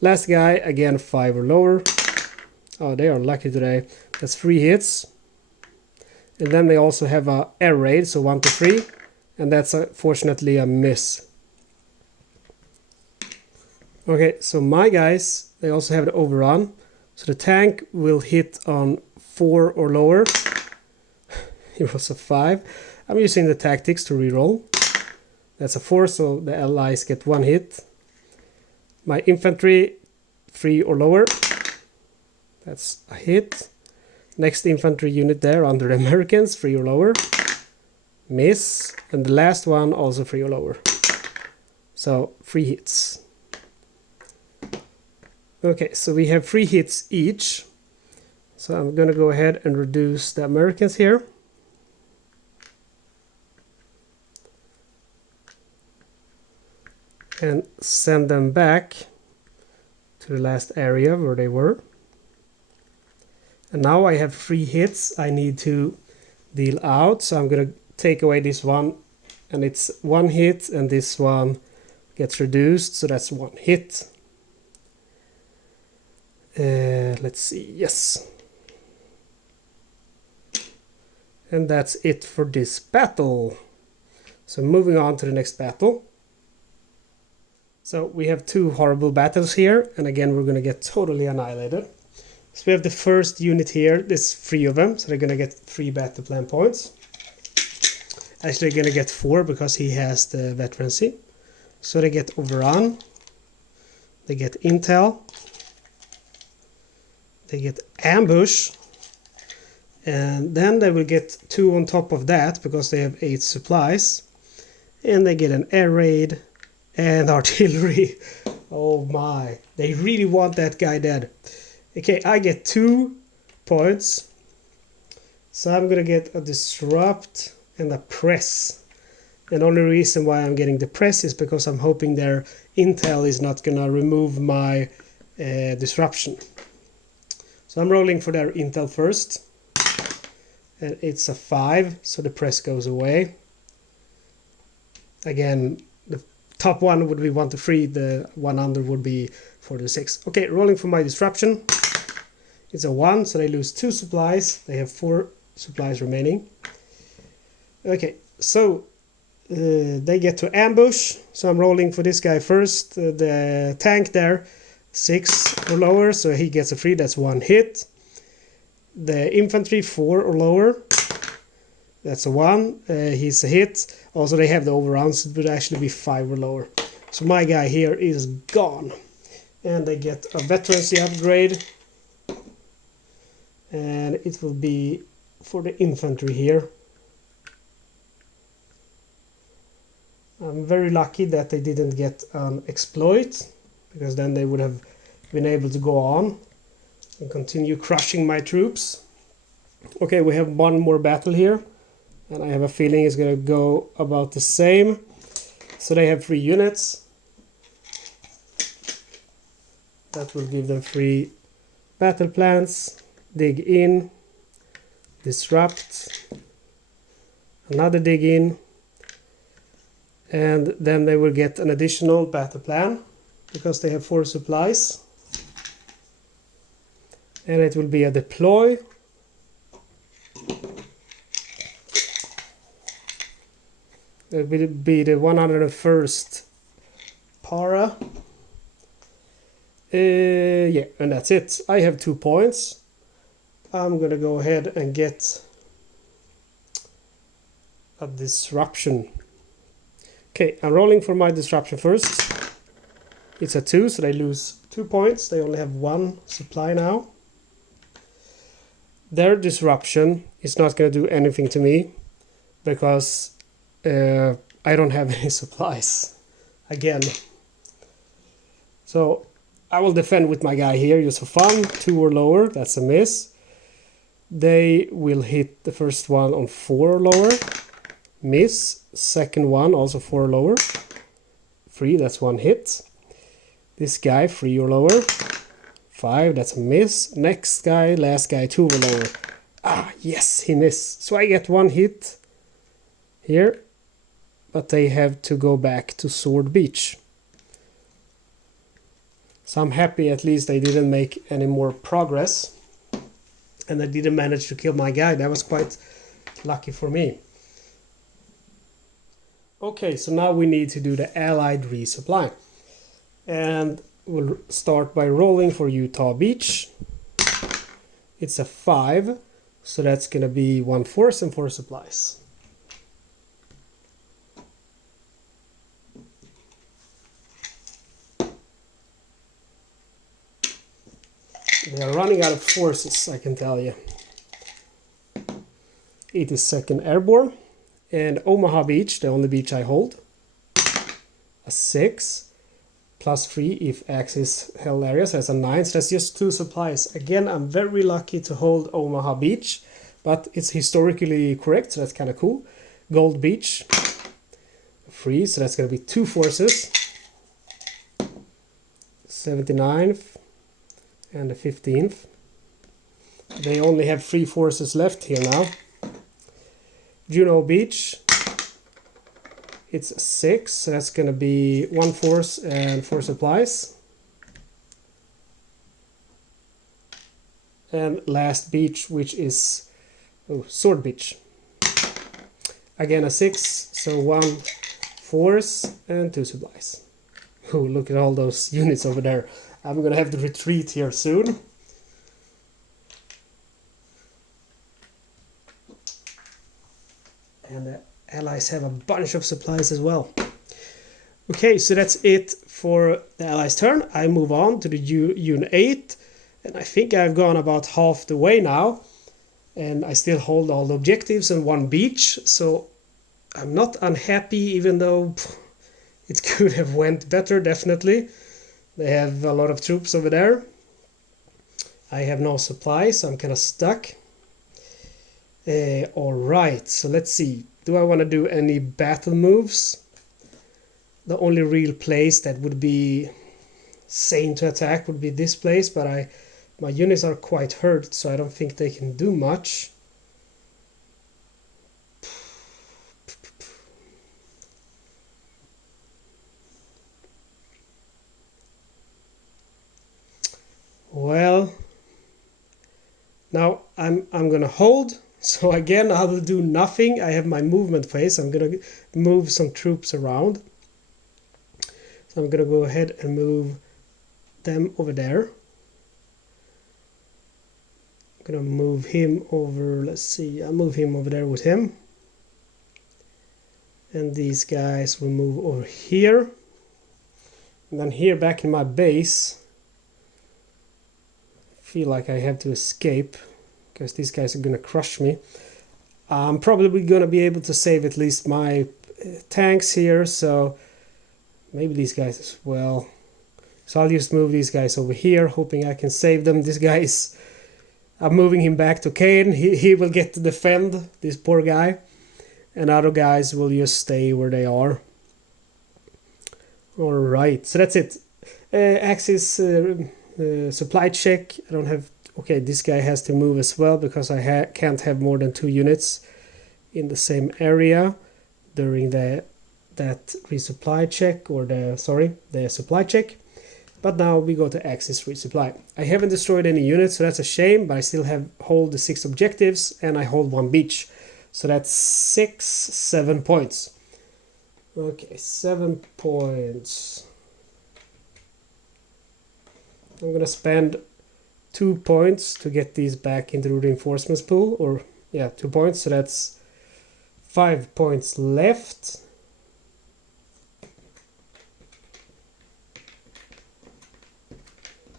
Last guy, again 5 or lower. Oh, they are lucky today. That's 3 hits. And then they also have a air raid, so 1 to 3. And that's fortunately a miss. Okay, so my guys, they also have the overrun. So the tank will hit on 4 or lower. It was a 5. I'm using the tactics to reroll. That's a 4, so the allies get 1 hit. My infantry, 3 or lower. That's a hit. Next infantry unit there under the Americans, 3 or lower. Miss. And the last one also 3 or lower. So 3 hits. Okay, so we have 3 hits each. So I'm going to go ahead and reduce the Americans here. And send them back to the last area where they were. And now I have 3 hits I need to deal out. So I'm going to take away this one. And it's 1 hit, and this one gets reduced. So that's 1 hit. Let's see. Yes. And that's it for this battle. So moving on to the next battle. So we have 2 horrible battles here, and again we're going to get totally annihilated. So we have the first unit here, there's 3 of them, so they're going to get 3 battle plan points. Actually they're going to get 4 because he has the veterancy. So they get overrun, they get intel, they get ambush, and then they will get 2 on top of that because they have 8 supplies. And they get an air raid. And artillery. Oh my. They really want that guy dead. Okay, I get 2 points. So I'm gonna get a disrupt and a press. And the only reason why I'm getting the press is because I'm hoping their intel is not gonna remove my disruption. So I'm rolling for their intel first. And it's a 5, so the press goes away. Again, top one would be 1 to 3, the one under would be 4 to 6. Okay, rolling for my disruption. It's a 1, so they lose 2 supplies. They have 4 supplies remaining. Okay, so they get to ambush. So I'm rolling for this guy first. The tank there, 6 or lower, so he gets a 3, that's 1 hit. The infantry, 4 or lower. That's a 1. He's a hit. Also, they have the overrounds. It would actually be 5 or lower. So my guy here is gone. And they get a veterancy upgrade. And it will be for the infantry here. I'm very lucky that they didn't get an exploit, because then they would have been able to go on and continue crushing my troops. Okay, we have one more battle here, and I have a feeling it's going to go about the same. So they have 3 units. That will give them 3 battle plans. Dig in, disrupt, another dig in, and then they will get an additional battle plan because they have 4 supplies. And it will be a deploy. It will be the 101st para. Yeah, and that's it. I have 2 points. I'm gonna go ahead and get a disruption. Okay, I'm rolling for my disruption first. It's a 2, so they lose 2 points. They only have 1 supply now. Their disruption is not going to do anything to me because I don't have any supplies again. So I will defend with my guy here just for fun. 2 or lower, that's a miss. They will hit the first one on 4 or lower. Miss. Second one also 4 or lower. 3, that's 1 hit. This guy 3 or lower. 5, that's a miss. Next guy, last guy 2 or lower. Ah, yes, he missed. So I get 1 hit here. But they have to go back to Sword Beach. So I'm happy at least they didn't make any more progress. And I didn't manage to kill my guy. That was quite lucky for me. Okay, so now we need to do the Allied resupply. And we'll start by rolling for Utah Beach. It's a 5, so that's going to be 1 force and 4 supplies. They are running out of forces, I can tell you. It is 2nd Airborne. And Omaha Beach, the only beach I hold. A 6. Plus 3 if Axis held areas. That's a 9. So that's just 2 supplies. Again, I'm very lucky to hold Omaha Beach. But it's historically correct, so that's kind of cool. Gold Beach. 3, so that's going to be 2 forces. 79th. And the 15th. They only have 3 forces left here now. Juneau Beach. It's a 6, so that's going to be 1 force and 4 supplies. And last beach, which is Sword Beach. Again a 6, so 1 force and 2 supplies. Oh, look at all those units over there. I'm gonna have to retreat here soon. And the Allies have a bunch of supplies as well. Okay, so that's it for the Allies' turn. I move on to the Unit 8. And I think I've gone about half the way now. And I still hold all the objectives and 1 beach. So I'm not unhappy, even though it could have went better, definitely. They have a lot of troops over there. I have no supplies, so I'm kind of stuck. Alright, so let's see. Do I want to do any battle moves? The only real place that would be sane to attack would be this place, but my units are quite hurt, so I don't think they can do much. Well, now I'm gonna hold. So again, I will do nothing. I have my movement phase. I'm gonna move some troops around. So I'm gonna go ahead and move them over there. I'm gonna move him over. Let's see. I'll move him over there with him. And these guys will move over here. And then here back in my base, I feel like I have to escape because these guys are gonna crush me. I'm probably gonna be able to save at least my tanks here, so maybe these guys as well. So I'll just move these guys over here, hoping I can save them. This guy is... I'm moving him back to Caen. He will get to defend, this poor guy. And other guys will just stay where they are. Alright, so that's it. Axis supply check. I don't have... Okay, this guy has to move as well because I can't have more than 2 units in the same area during that resupply check, or the supply check. But now we go to Axis resupply. I haven't destroyed any units, so that's a shame, but I still hold the 6 objectives and I hold 1 beach. So that's 7 points. Okay, 7 points. I'm gonna spend 2 points to get these back into the reinforcements pool, or yeah, 2 points, so that's 5 points left.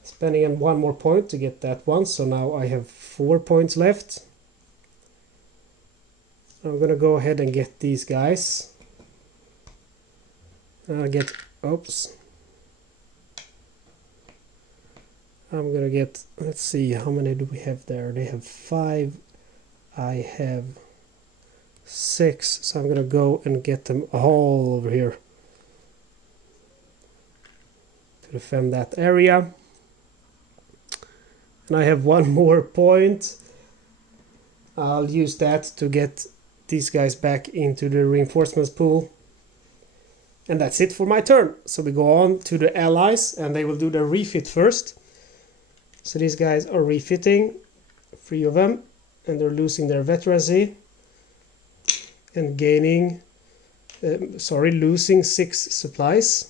Spending on 1 more point to get that one, so now I have 4 points left. I'm gonna go ahead and get these guys. Oops. I'm gonna get, let's see, how many do we have there? They have 5, I have 6, so I'm gonna go and get them all over here to defend that area. And I have 1 more point. I'll use that to get these guys back into the reinforcements pool. And that's it for my turn. So we go on to the allies, and they will do their refit first. So these guys are refitting, 3 of them, and they're losing their veterancy and gaining, losing 6 supplies.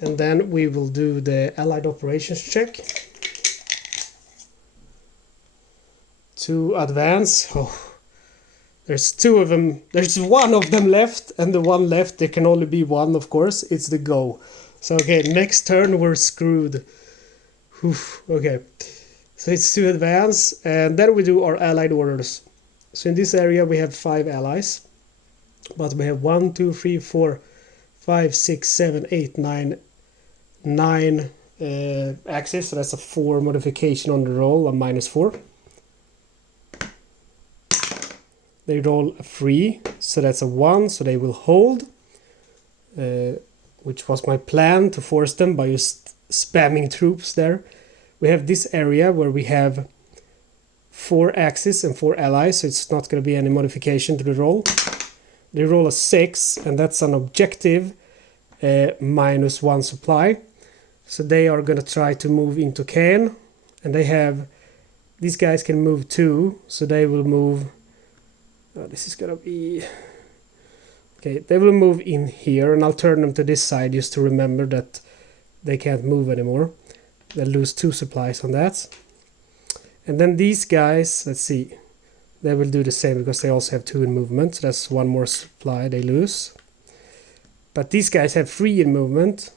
And then we will do the Allied Operations check. To advance. Oh, there's 2 of them. There's 1 of them left, and the one left, there can only be 1, of course. It's the go. So, okay, next turn we're screwed. Oof, okay. So it's to advance, and then we do our Allied orders. So in this area we have 5 allies. But we have 1, 2, 3, 4, 5, 6, 7, 8, 9 axis. So that's a 4 modification on the roll, a -4. They roll a 3, so that's a 1, so they will hold. Which was my plan, to force them by just spamming troops there. We have this area where we have 4 axis and 4 allies, so it's not going to be any modification to the roll. They roll a 6, and that's an objective -1 supply. So they are going to try to move into Caen, and these guys can move 2, so they will move. This is going to be... Okay, they will move in here, and I'll turn them to this side just to remember that they can't move anymore. They'll lose 2 supplies on that. And then these guys, let's see, they will do the same because they also have 2 in movement, so that's 1 more supply they lose. But these guys have 3 in movement.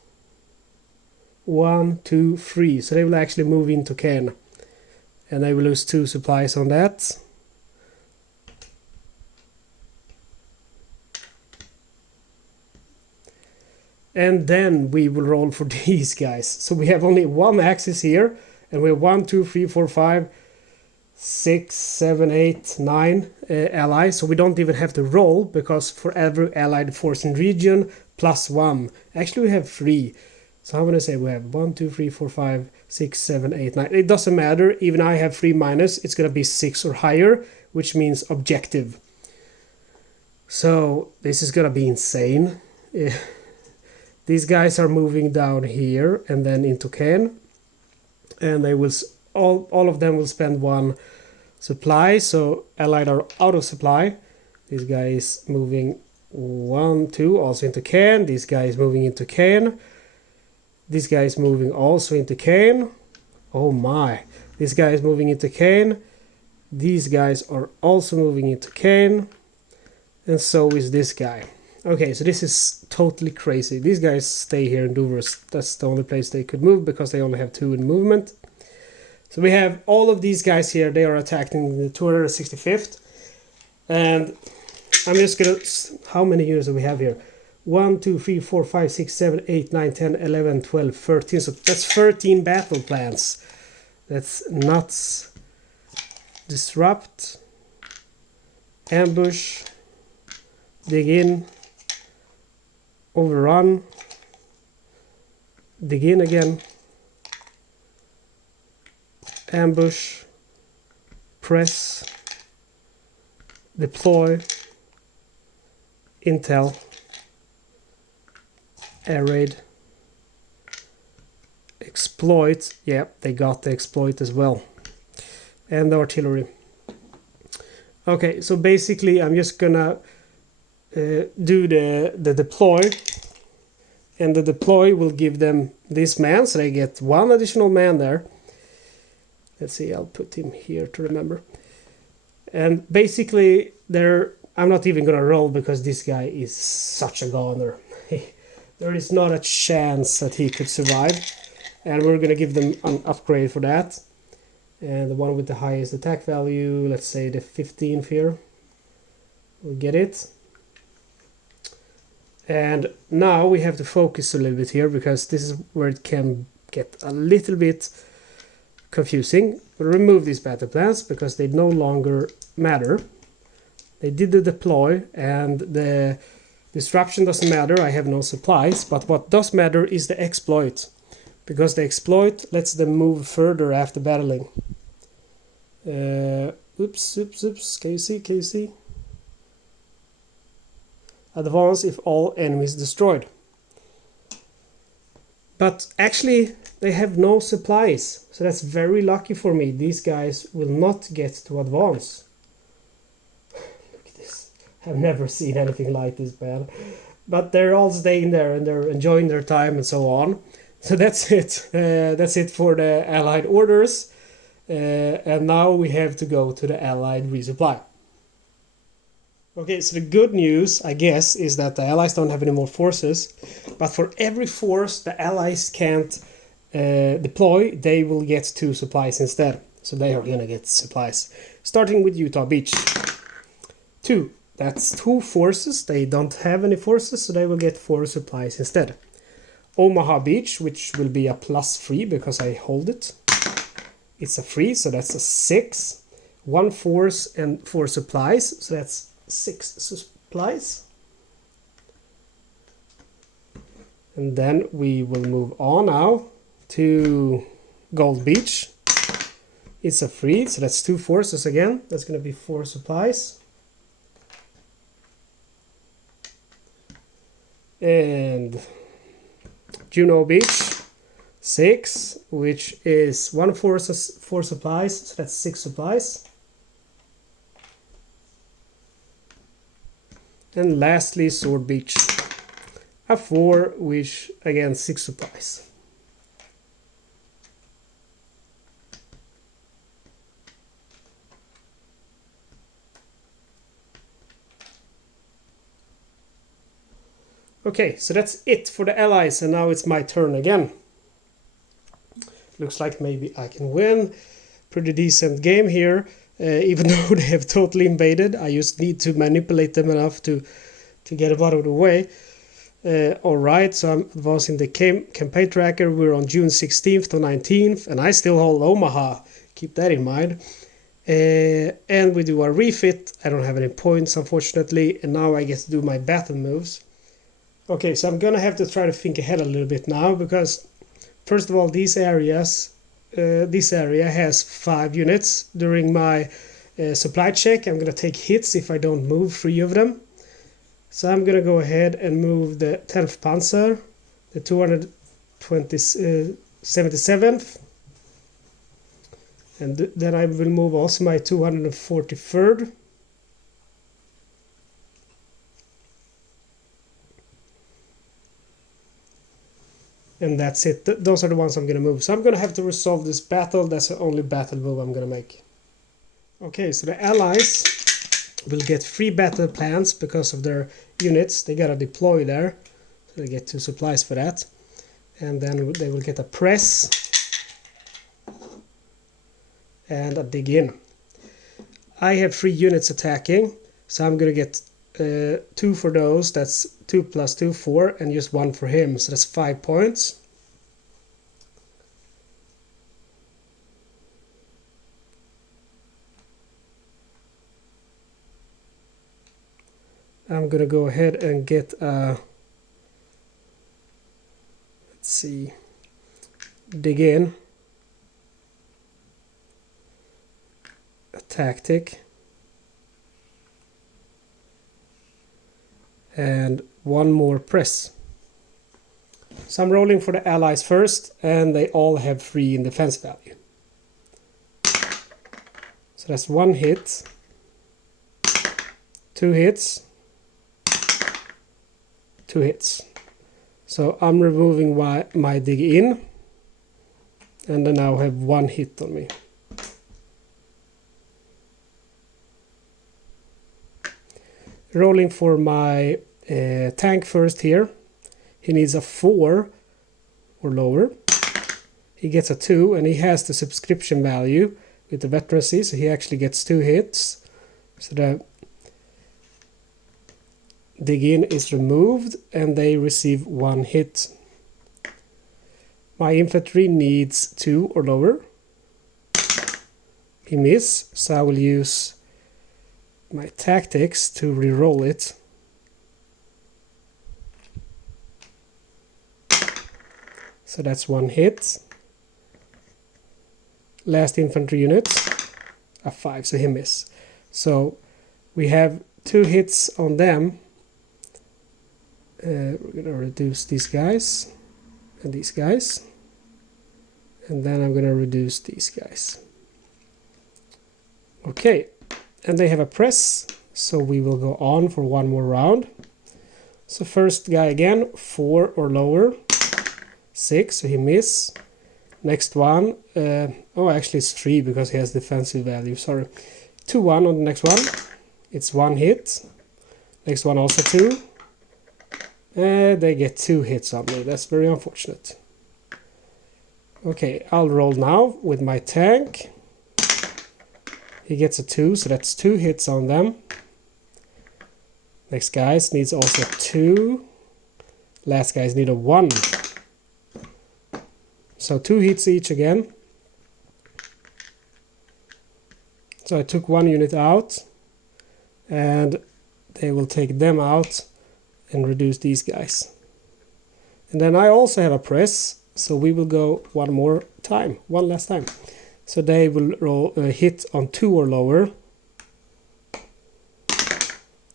1, 2, 3, so they will actually move into Caen. And they will lose 2 supplies on that. And then we will roll for these guys. So we have only 1 axis here, and we have 1, 2, 3, 4, 5, 6, 7, 8, 9 allies. So we don't even have to roll, because for every allied force in region, +1. Actually, we have 3. So I'm going to say we have 1, 2, 3, 4, 5, 6, 7, 8, 9. It doesn't matter. Even I have 3 minus. It's going to be 6 or higher, which means objective. So this is going to be insane. These guys are moving down here and then into Caen, and they will all of them will spend 1 supply. So allied are out of supply. This guy is moving 1, 2 also into Caen. This guy is moving into Caen. This guy is moving also into Caen. Oh my! This guy is moving into Caen. These guys are also moving into Caen, and so is this guy. Okay, so this is totally crazy. These guys stay here in Douvres. That's the only place they could move because they only have 2 in movement. So we have all of these guys here. They are attacking the 265th. And I'm just gonna... How many units do we have here? 1, 2, 3, 4, 5, 6, 7, 8, 9, 10, 11, 12, 13. So that's 13 battle plans. That's nuts. Disrupt. Ambush. Dig in. Overrun. Dig in again. Ambush. Press. Deploy. Intel. Air raid. Exploit. Yeah, they got the exploit as well. And the artillery. Okay, so basically I'm just gonna do the deploy. And the deploy will give them this man, so they get 1 additional man there. Let's see, I'll put him here to remember. And basically, I'm not even gonna roll because this guy is such a goner. There is not a chance that he could survive. And we're gonna give them an upgrade for that. And the one with the highest attack value, let's say the 15th here. We'll get it. And now we have to focus a little bit here because this is where it can get a little bit confusing. We'll remove these battle plans because they no longer matter. They did the deploy and the disruption doesn't matter. I have no supplies, but what does matter is the exploit, because the exploit lets them move further after battling. Oops. KC. Advance if all enemies destroyed. But actually they have no supplies, so that's very lucky for me. These guys will not get to advance. Look at this. I've never seen anything like this, man. But they're all staying there and they're enjoying their time and so on. So that's it. That's it for the Allied orders. And now we have to go to the Allied resupply. Okay, so the good news, I guess, is that the Allies don't have any more forces. But for every force the Allies can't deploy, they will get 2 supplies instead. So they are gonna get supplies. Starting with Utah Beach. 2. That's 2 forces. They don't have any forces, so they will get 4 supplies instead. Omaha Beach, which will be a +3 because I hold it. It's a 3, so that's a 6. 1 force and 4 supplies, so that's 6 supplies. And then we will move on now to Gold Beach. It's a 3, so that's 2 forces again. That's going to be 4 supplies. And Juneau Beach, 6, which is 1 force, 4 supplies, so that's 6 supplies. And lastly, Sword Beach, a 4, which again 6 supplies. Okay, so that's it for the Allies, and now it's my turn again. Looks like maybe I can win. Pretty decent game here. Even though they have totally invaded, I just need to manipulate them enough to get them out of the way. Alright, so I'm advancing the campaign tracker. We're on June 16th to 19th, and I still hold Omaha. Keep that in mind. And we do our refit. I don't have any points, unfortunately, and now I get to do my battle moves. Okay, so I'm gonna have to try to think ahead a little bit now, because first of all, this area has 5 units. During my supply check, I'm gonna take hits if I don't move 3 of them. So I'm gonna go ahead and move the 10th Panzer, the 277th, and then I will move also my 243rd. And that's it. Those are the ones I'm going to move. So I'm going to have to resolve this battle. That's the only battle move I'm going to make. Okay, so the allies will get 3 battle plans because of their units. They gotta deploy there, so they get 2 supplies for that. And then they will get a press and a dig in. I have 3 units attacking, so I'm gonna get 2 for those. That's 2 plus 2, 4, and just 1 for him, so that's 5 points. I'm gonna go ahead and get a, let's see, dig in, a tactic, and 1 more press. So I'm rolling for the allies first, and they all have 3 in defense value. So that's 1 hit, 2 hits, 2 hits. So I'm removing my dig in, and I now have 1 hit on me. Rolling for my tank first here. He needs a 4 or lower. He gets a 2, and he has the subscription value with the veterancy, so he actually gets 2 hits. So the dig in is removed, and they receive 1 hit. My infantry needs 2 or lower. He miss, so I will use my tactics to re-roll it. So that's 1 hit. Last infantry unit, a 5, so he miss. So we have 2 hits on them. We're going to reduce these guys and these guys, and then I'm going to reduce these guys. Okay, and they have a press, so we will go on for 1 more round. So first guy again, 4 or lower, 6, so he miss. Next one, oh actually it's 3 because he has defensive value, sorry. 2-1 on the next one, it's 1 hit. Next one also 2. They get 2 hits on me. That's very unfortunate. Okay, I'll roll now with my tank. He gets a 2, so that's 2 hits on them. Next guys needs also 2. Last guys need a 1. So 2 hits each again. So I took 1 unit out, and they will take them out and reduce these guys. And then I also have a press, so we will go one last time. So they will roll hit on 2 or lower.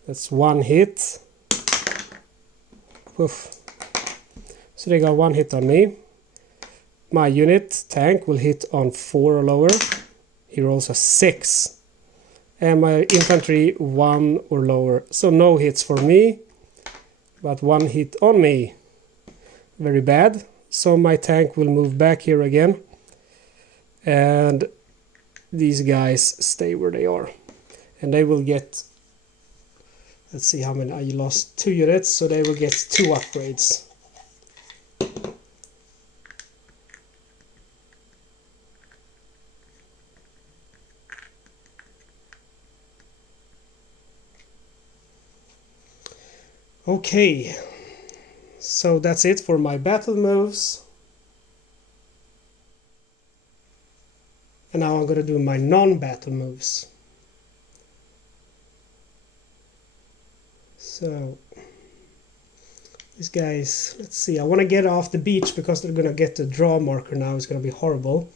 That's 1 hit. Oof. So they got 1 hit on me. My unit tank will hit on 4 or lower. He rolls a 6. And my infantry 1 or lower. So no hits for me, but 1 hit on me. Very bad. So my tank will move back here again, and these guys stay where they are, and they will get, let's see how many, I lost 2 units, so they will get 2 upgrades. Okay, so that's it for my battle moves. And now I'm going to do my non-battle moves. So, these guys, let's see, I want to get off the beach because they're going to get the draw marker now. It's going to be horrible.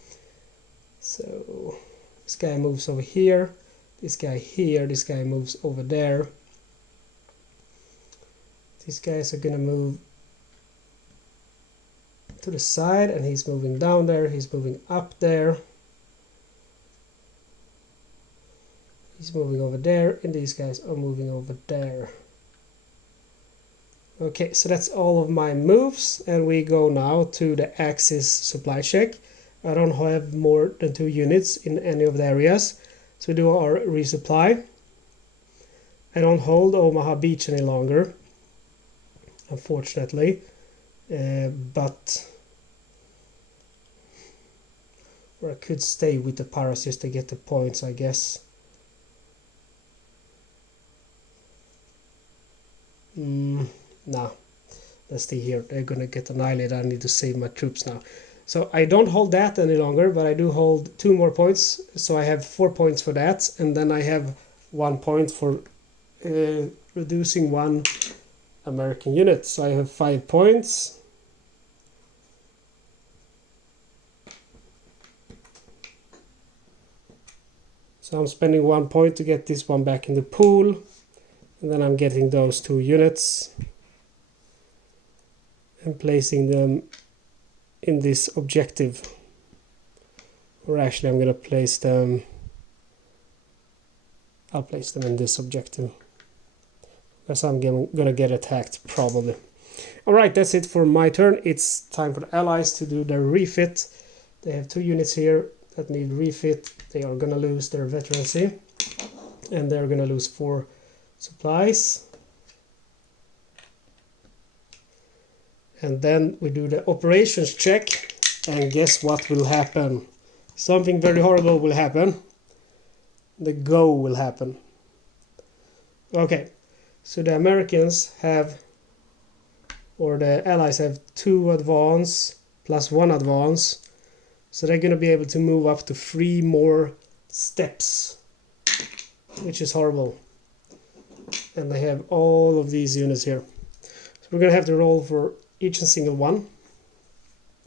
So, this guy moves over here, this guy here, this guy moves over there. These guys are going to move to the side, and he's moving down there, he's moving up there. He's moving over there, and these guys are moving over there. Okay, so that's all of my moves, and we go now to the Axis supply check. I don't have more than 2 units in any of the areas, So we do our resupply. I don't hold Omaha Beach any longer, unfortunately, but or I could stay with the Paras just to get the points, I guess. Nah, let's stay here. They're gonna get annihilated. I need to save my troops now. So I don't hold that any longer, but I do hold 2 more points. So I have 4 points for that, and then I have 1 point for reducing 1 American unit. So I have 5 points. So I'm spending 1 point to get this one back in the pool, and then I'm getting those 2 units and placing them in this objective. Or actually I'm gonna place them, I'll place them in this objective, because I'm gonna get attacked probably. Alright, that's it for my turn. It's time for the allies to do their refit. They have 2 units here that need refit. They are gonna lose their veterancy, and they're gonna lose 4 supplies. And then we do the operations check, and guess what will happen? Something very horrible will happen. The go will happen. Okay, so the Americans have, or the allies have 2 advance plus 1 advance. So they're going to be able to move up to 3 more steps, which is horrible. And they have all of these units here. So we're going to have to roll for each and single one,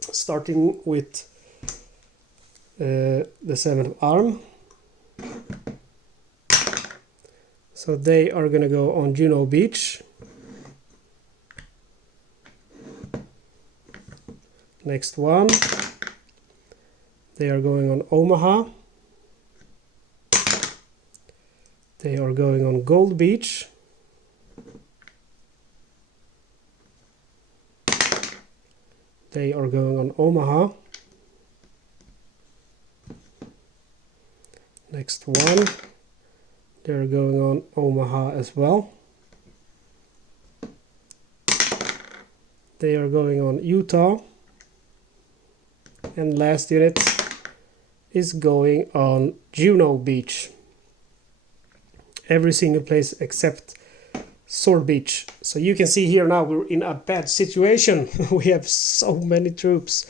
starting with the 7th arm. So they are going to go on Juno Beach. Next one, they are going on Omaha. They are going on Gold Beach. They are going on Omaha. Next one, they're going on Omaha as well. They are going on Utah. And last unit is going on Juno Beach. Every single place except Sword Beach. So you can see here now we're in a bad situation. We have so many troops.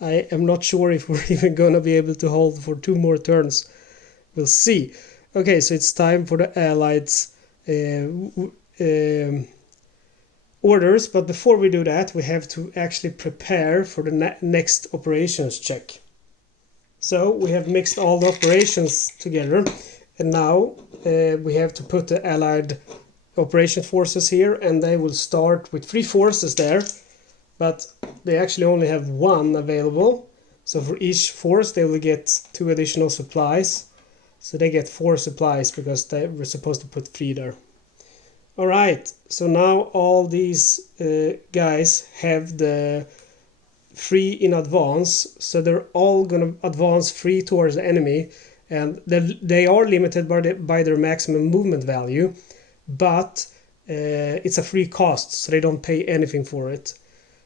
I am not sure if we're even going to be able to hold for 2 more turns. We'll see. Okay, so it's time for the Allies orders. But before we do that, we have to actually prepare for the next operations check. So we have mixed all the operations together. And now we have to put the Allied operation forces here, and they will start with 3 forces there, but they actually only have 1 available. So for each force they will get 2 additional supplies, so they get 4 supplies because they were supposed to put 3 there. Alright, so now all these guys have the 3 in advance, so they're all gonna advance 3 towards the enemy, and they are limited by their maximum movement value. But it's a free cost, so they don't pay anything for it.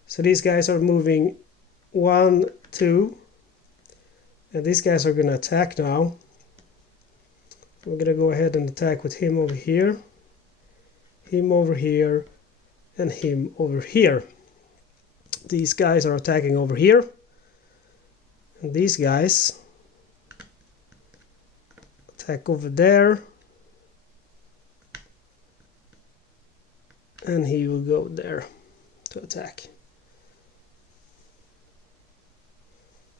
So these guys are moving 1, 2, and these guys are going to attack now. We're going to go ahead and attack with him over here, him over here, and him over here. These guys are attacking over here, and these guys attack over there. And he will go there to attack.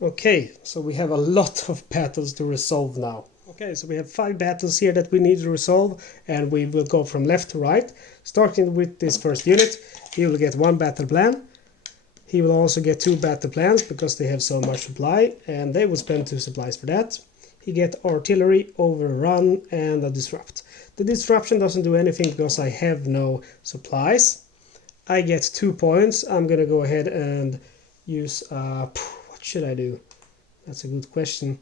Okay, so we have a lot of battles to resolve now. Okay, so we have 5 battles here that we need to resolve, and we will go from left to right. Starting with this first unit, he will get 1 battle plan. He will also get 2 battle plans because they have so much supply, and they will spend 2 supplies for that. He gets artillery, overrun, and a disrupt. The disruption doesn't do anything because I have no supplies. I get 2 points. I'm gonna go ahead and use what should I do? That's a good question.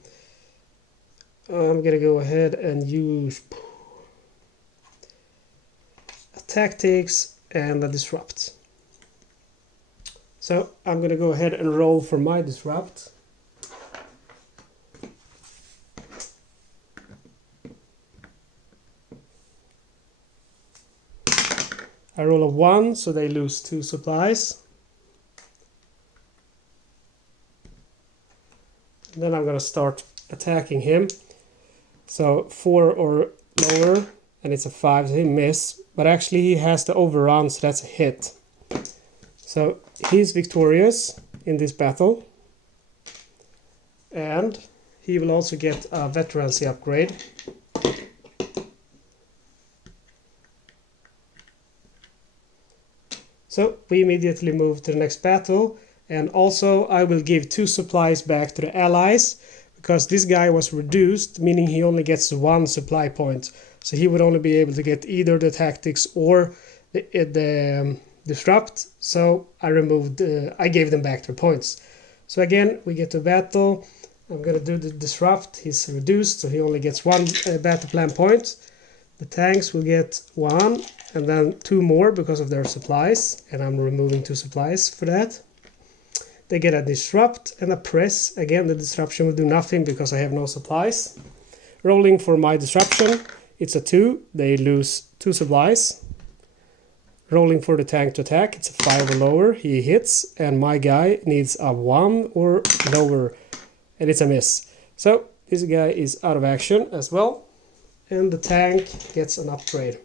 I'm gonna go ahead and use tactics and a disrupt. So I'm gonna go ahead and roll for my disrupt. I roll a 1, so they lose 2 supplies. And then I'm gonna start attacking him. So 4 or lower, and it's a 5, so he miss. But actually he has to overrun, so that's a hit. So he's victorious in this battle. And he will also get a veterancy upgrade. So we immediately move to the next battle, and also I will give 2 supplies back to the allies, because this guy was reduced, meaning he only gets 1 supply point. So he would only be able to get either the tactics or the disrupt. So I gave them back their points. So again, we get to battle. I'm gonna do the disrupt. He's reduced, so he only gets 1 battle plan point. The tanks will get 1 and then 2 more because of their supplies, and I'm removing 2 supplies for that. They get a disrupt and a press. Again, the disruption will do nothing because I have no supplies. Rolling for my disruption, it's a 2. They lose 2 supplies. Rolling for the tank to attack, it's a 5 or lower. He hits, and my guy needs a 1 or lower, and it's a miss. So this guy is out of action as well. And the tank gets an upgrade.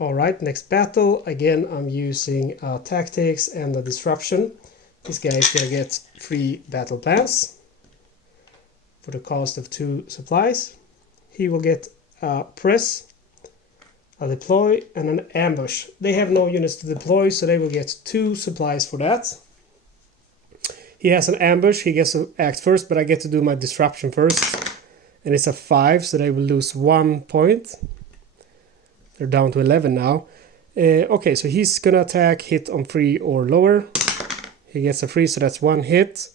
Alright, next battle. Again, I'm using tactics and the disruption. This guy is going to get 3 battle plans for the cost of 2 supplies. He will get a press, a deploy, and an ambush. They have no units to deploy, so they will get 2 supplies for that. He has an ambush, he gets to act first, but I get to do my disruption first. And it's a 5, so they will lose 1 point. They're down to 11 now. Okay, so he's gonna attack, hit on 3 or lower. He gets a 3, so that's 1 hit.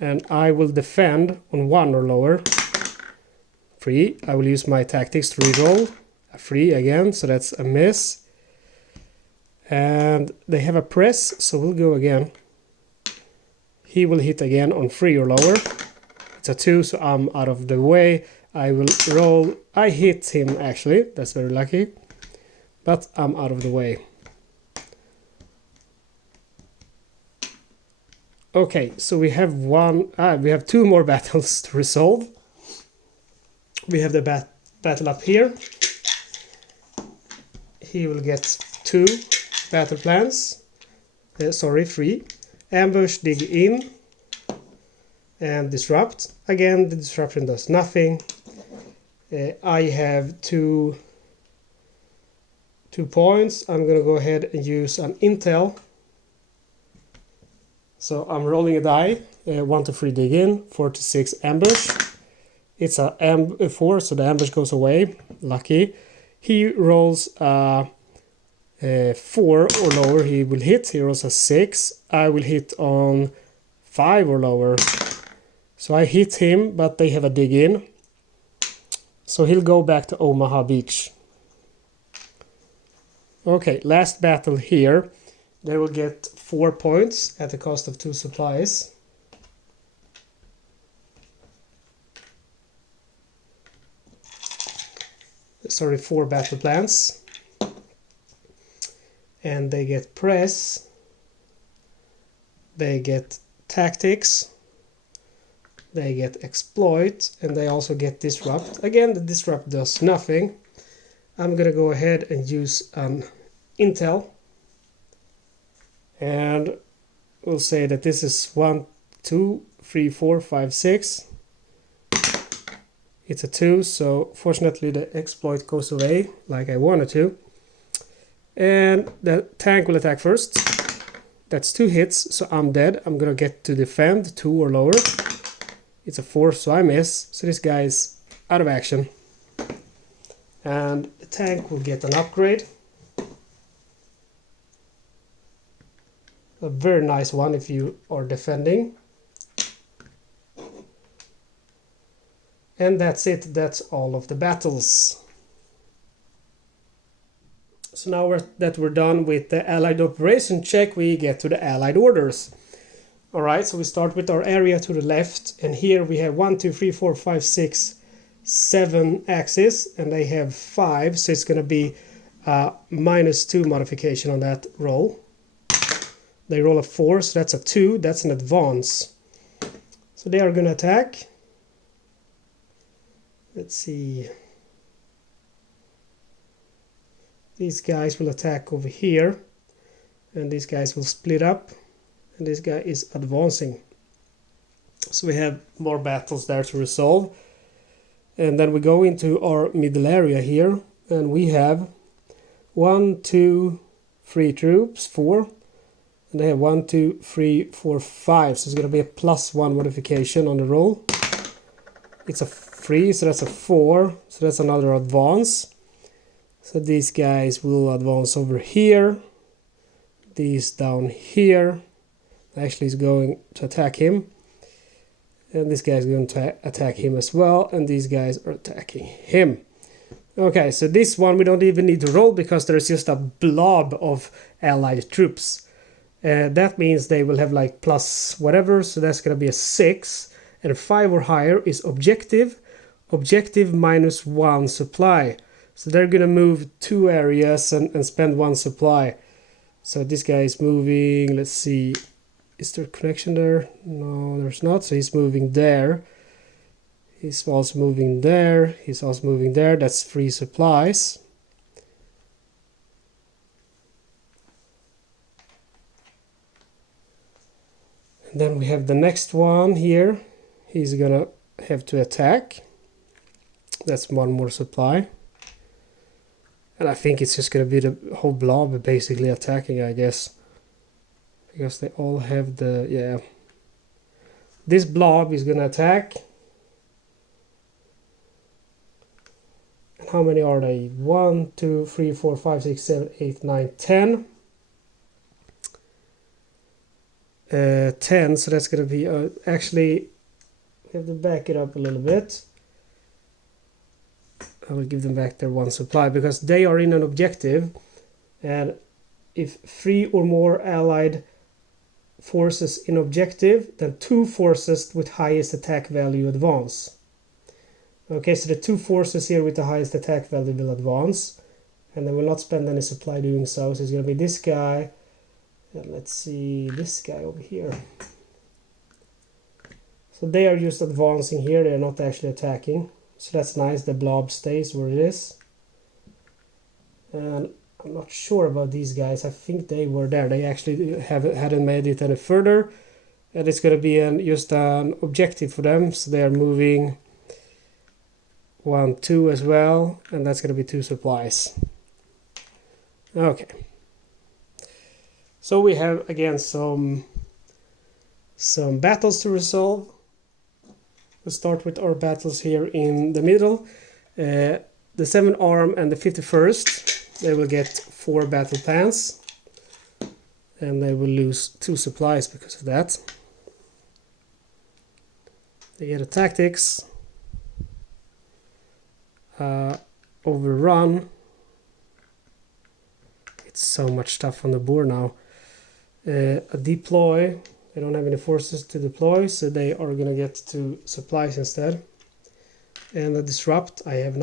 And I will defend on 1 or lower. 3. I will use my tactics to reroll. A 3 again, so that's a miss. And they have a press, so we'll go again. He will hit again on 3 or lower. It's a 2, so I'm out of the way. I will roll. I hit him actually, that's very lucky. But I'm out of the way. Okay, so we have 2 more battles to resolve. We have the battle up here. He will get 2 battle plans. 3. Ambush, dig in, and disrupt. Again, the disruption does nothing. I have 2 points. I'm gonna go ahead and use an intel. So I'm rolling a die. 1 to 3 dig in, 4 to 6 ambush. It's a 4, so the ambush goes away. Lucky. He rolls 4 or lower. He will hit. He rolls a 6. I will hit on 5 or lower. So I hit him, but they have a dig in. So he'll go back to Omaha Beach. Okay, last battle here. They will get 4 points at the cost of 2 supplies. Sorry, 4 battle plans. And they get press. They get tactics. They get exploit, and they also get disrupt. Again, the disrupt does nothing. I'm gonna go ahead and use an intel, and we'll say that this is 1, 2, 3, 4, 5, 6. It's a 2, so fortunately the exploit goes away like I wanted to. And the tank will attack first. That's 2 hits, so I'm dead. I'm gonna get to defend 2 or lower. It's a 4, so I miss. So this guy is out of action. And the tank will get an upgrade. A very nice one if you are defending. And that's it. That's all of the battles. So now that we're done with the Allied operation check, we get to the Allied orders. Alright, so we start with our area to the left, and here we have 1, 2, 3, 4, 5, 6, 7 axes, and they have 5, so it's going to be -2 modification on that roll. They roll a 4, so that's a 2, that's an advance. So they are going to attack. Let's see. These guys will attack over here, and these guys will split up, and this guy is advancing. So we have more battles there to resolve. And then we go into our middle area here, and we have 1, 2, 3 troops, 4. And they have 1, 2, 3, 4, 5. So it's going to be a +1 modification on the roll. It's a 3, so that's a 4. So that's another advance. So these guys will advance over here. These down here. Actually is going to attack him. And this guy is going to attack him as well. And these guys are attacking him. Okay, so this one we don't even need to roll because there's just a blob of allied troops. That means they will have like plus whatever, so that's going to be a 6. And a 5 or higher is objective. Objective -1 supply. So they're going to move 2 areas and spend 1 supply. So this guy is moving, let's see, is there a connection there? No, there's not. So he's moving there. He's also moving there. He's also moving there. That's 3 supplies. And then we have the next one here. He's gonna have to attack. That's 1 more supply. And I think it's just gonna be the whole blob basically attacking, I guess. Because they all have the, yeah. This blob is gonna attack. And how many are they? 1, 2, 3, 4, 5, 6, 7, 8, 9, 10. 10, so that's gonna be, actually, we have to back it up a little bit. I will give them back their 1 supply because they are in an objective, and if 3 or more allied forces in objective, then 2 forces with highest attack value advance. Okay, so the 2 forces here with the highest attack value will advance, and they will not spend any supply doing so. So it's going to be this guy, and let's see, this guy over here. So they are just advancing here, they are not actually attacking. So that's nice, the blob stays where it is. And I'm not sure about these guys, I think they were there. They actually hadn't made it any further. And it's going to be just an objective for them, so they are moving 1, 2 as well. And that's going to be 2 supplies. Okay. So we have again some battles to resolve. We'll start with our battles here in the middle. The 7 arm and the 51st, they will get 4 battle plans. And they will lose 2 supplies because of that. They get a tactics. Overrun. It's so much stuff on the board now. A deploy. They don't have any forces to deploy, so they are going to get 2 supplies instead. And a disrupt. I have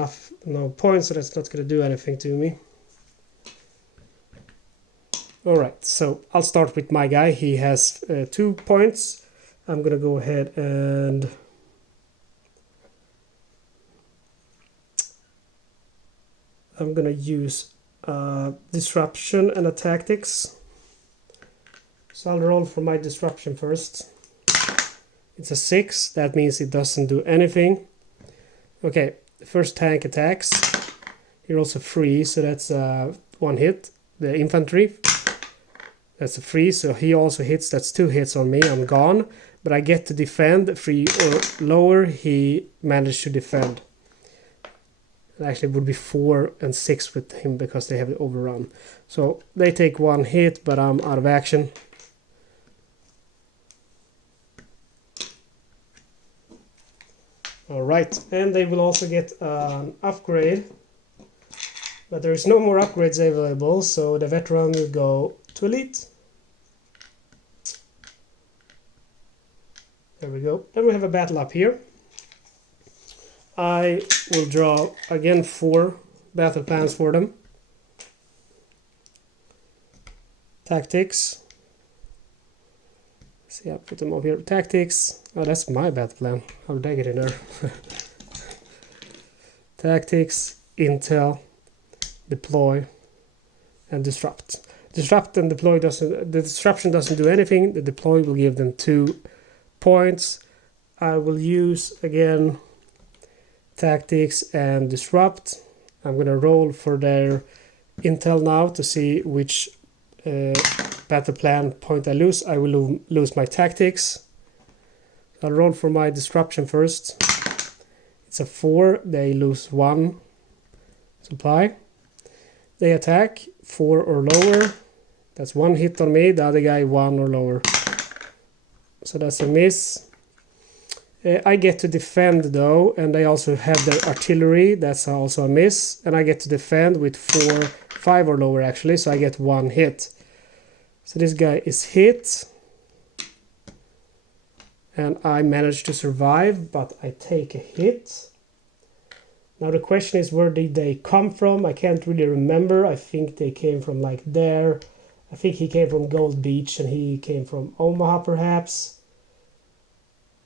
no points, so that's not going to do anything to me. Alright, so I'll start with my guy. He has 2 points. I'm going to go ahead and I'm going to use disruption and a tactics. So I'll roll for my disruption first. It's a 6, that means it doesn't do anything. Okay, the first tank attacks. He rolls a 3, so that's 1 hit. The infantry, that's a 3, so he also hits, that's 2 hits on me, I'm gone. But I get to defend, 3 or lower, he managed to defend. Actually, it would be 4 and 6 with him because they have the overrun. So they take 1 hit, but I'm out of action. Alright, and they will also get an upgrade. But there is no more upgrades available, so the veteran will go to elite. There we go. Then we have a battle up here. I will draw again 4 battle plans for them. Tactics. See, I put them over here. Tactics. Oh, that's my battle plan. How did I get in there? Tactics, intel, deploy, and disrupt. Disrupt and deploy doesn't. The disruption doesn't do anything. The deploy will give them 2 points. I will use again tactics and disrupt. I'm going to roll for their intel now to see which battle plan point I lose. I will lose my tactics. I'll roll for my disruption first. It's a 4. They lose 1 supply. They attack 4 or lower. That's 1 hit on me. The other guy 1 or lower. So that's a miss. I get to defend though, and they also have their artillery. That's also a miss. And I get to defend with 4, 5 or lower actually. So I get 1 hit. So this guy is hit. And I managed to survive, but I take a hit. Now the question is, where did they come from? I can't really remember. I think they came from like there. I think he came from Gold Beach and he came from Omaha perhaps.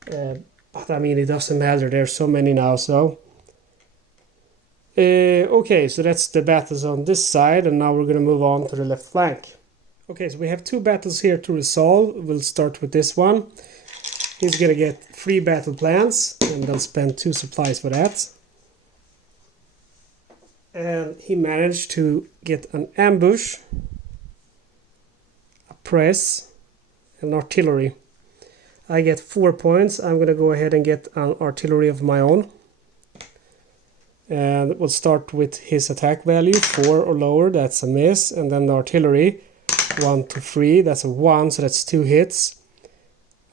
But I mean, it doesn't matter. There's so many now, so. Okay, so that's the battles on this side, and now we're going to move on to the left flank. Okay, so we have 2 battles here to resolve. We'll start with this one. He's going to get 3 battle plans, and they'll spend 2 supplies for that. And he managed to get an ambush, a press, and artillery. I get 4 points. I'm going to go ahead and get an artillery of my own. And we'll start with his attack value, 4 or lower, that's a miss. And then the artillery, 1 to 3, that's a 1, so that's 2 hits.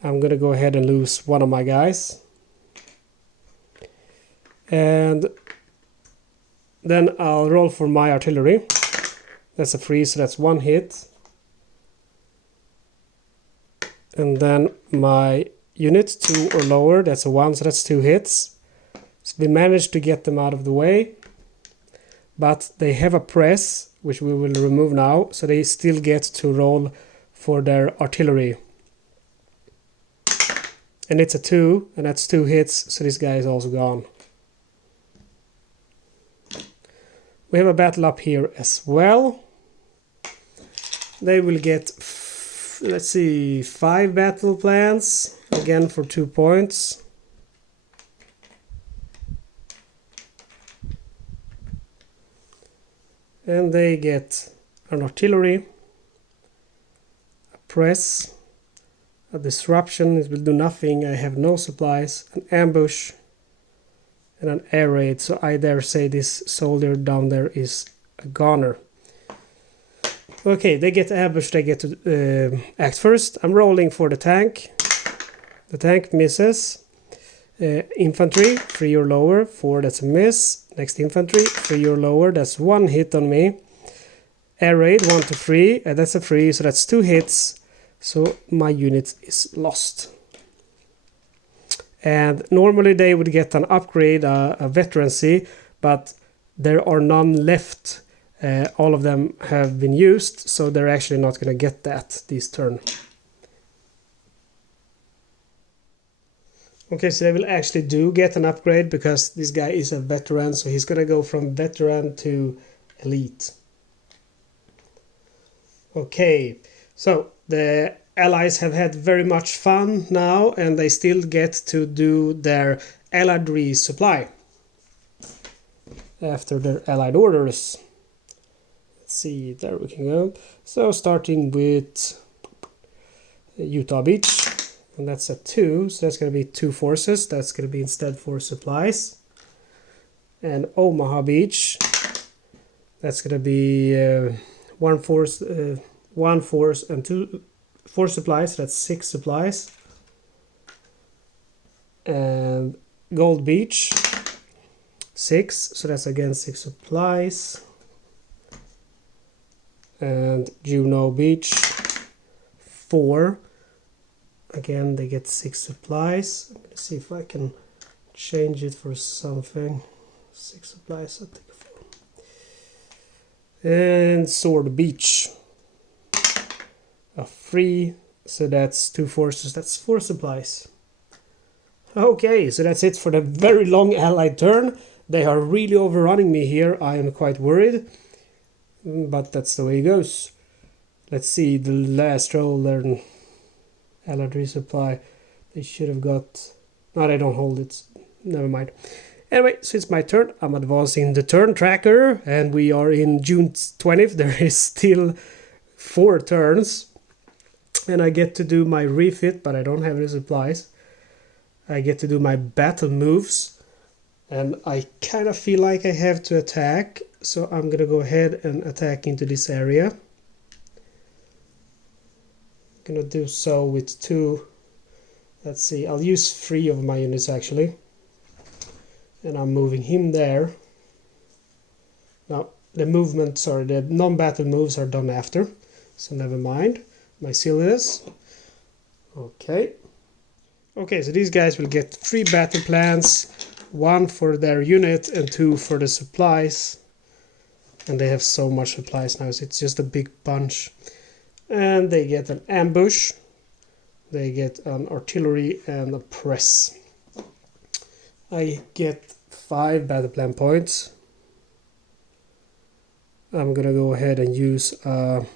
I'm going to go ahead and lose one of my guys. And then I'll roll for my artillery. That's a 3, so that's 1 hit. And then my unit, 2 or lower, that's a 1, so that's 2 hits. So we managed to get them out of the way. But they have a press, which we will remove now, so they still get to roll for their artillery. And it's a 2, and that's 2 hits, so this guy is also gone. We have a battle up here as well. They will get, let's see, 5 battle plans, again for 2 points. And they get an artillery, a press, a disruption, it will do nothing, I have no supplies, an ambush, and an air raid. So I dare say this soldier down there is a goner. Okay, they get ambush, they get to act first. I'm rolling for the tank. The tank misses. Infantry, 3 or lower, 4, that's a miss. Next infantry, 3 or lower, that's 1 hit on me. Air raid, 1 to 3, that's a 3, so that's 2 hits. So my unit is lost. And normally they would get an upgrade, a veterancy, but there are none left. All of them have been used, so they're actually not going to get that this turn. Okay, so they will actually do get an upgrade because this guy is a veteran, so he's going to go from veteran to elite. Okay, so the allies have had very much fun now, and they still get to do their allied resupply after their allied orders. Let's see, there we can go. So starting with Utah Beach. And that's a 2, so that's going to be 2 forces. That's going to be instead 4 supplies. And Omaha Beach, that's going to be 1 force and 4 supplies. That's 6 supplies. And Gold Beach, 6, so that's again 6 supplies. And Juno Beach, 4. Again, they get 6 supplies. I'm going to see if I can change it for something. 6 supplies, I'll take 4. And Sword Beach, a 3. So that's 2 forces, that's 4 supplies. Okay, so that's it for the very long allied turn. They are really overrunning me here, I am quite worried. But that's the way it goes. Let's see, the last roll there. Allied resupply. They should have got... No, they don't hold it. Never mind. Anyway, so it's my turn. I'm advancing the turn tracker. And we are in June 20th. There is still 4 turns. And I get to do my refit, but I don't have any supplies. I get to do my battle moves. And I kind of feel like I have to attack. So I'm going to go ahead and attack into this area. I'm going to do so with 2. Let's see, I'll use 3 of my units actually. And I'm moving him there. Now, the non-battle moves are done after. So never mind my silliness. Okay. Okay, so these guys will get 3 battle plans. 1 for their unit and 2 for the supplies. And they have so much supplies now, so it's just a big bunch. And they get an ambush. They get an artillery and a press. I get 5 battle plan points. I'm gonna go ahead and use I'm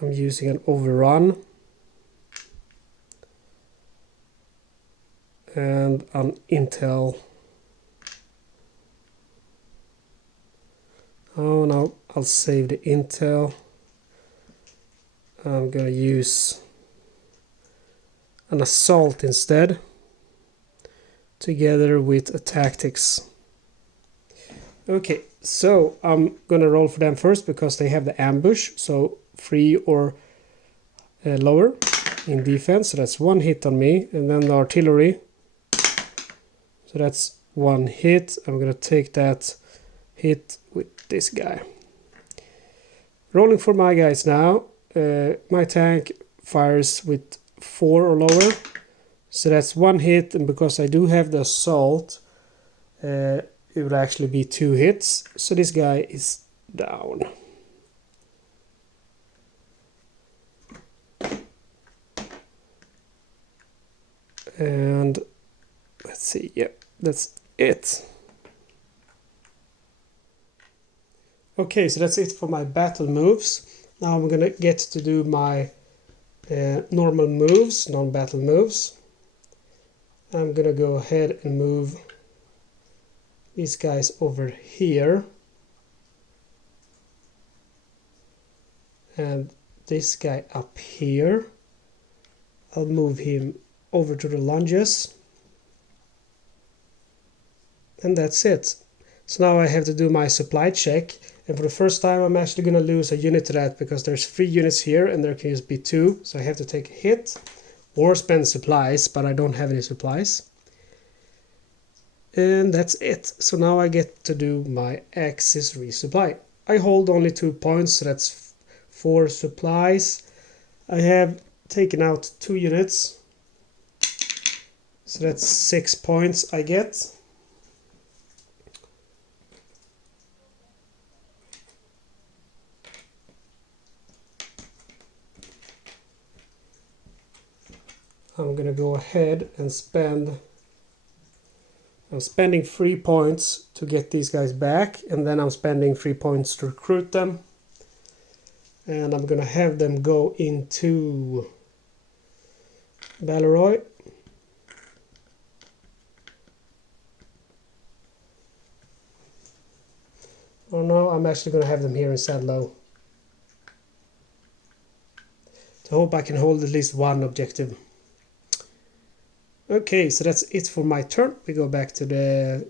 using an overrun and an intel. Oh no, I'll save the intel. I'm gonna use an assault instead, together with a tactics. Okay, so I'm gonna roll for them first because they have the ambush, so 3 or lower in defense, so that's 1 hit on me, and then the artillery, so that's 1 hit. I'm gonna take that hit with this guy. Rolling for my guys now. My tank fires with 4 or lower, so that's 1 hit, and because I do have the assault, it would actually be 2 hits, so this guy is down. And let's see, yeah, that's it. Okay, so that's it for my battle moves. Now I'm gonna get to do my normal moves, non-battle moves. I'm gonna go ahead and move these guys over here. And this guy up here. I'll move him over to the lunges. And that's it. So now I have to do my supply check. And for the first time I'm actually going to lose a unit to that, because there's 3 units here and there can just be 2. So I have to take a hit or spend supplies, but I don't have any supplies. And that's it. So now I get to do my Axis resupply. I hold only 2 points, so that's 4 supplies. I have taken out 2 units. So that's 6 points I get. I'm gonna go ahead and I'm spending 3 points to get these guys back, and then I'm spending 3 points to recruit them. And I'm gonna have them go into Balleroy. Oh no, I'm actually gonna have them here in Sadlow. I hope I can hold at least 1 objective. Okay, so that's it for my turn. We go back to the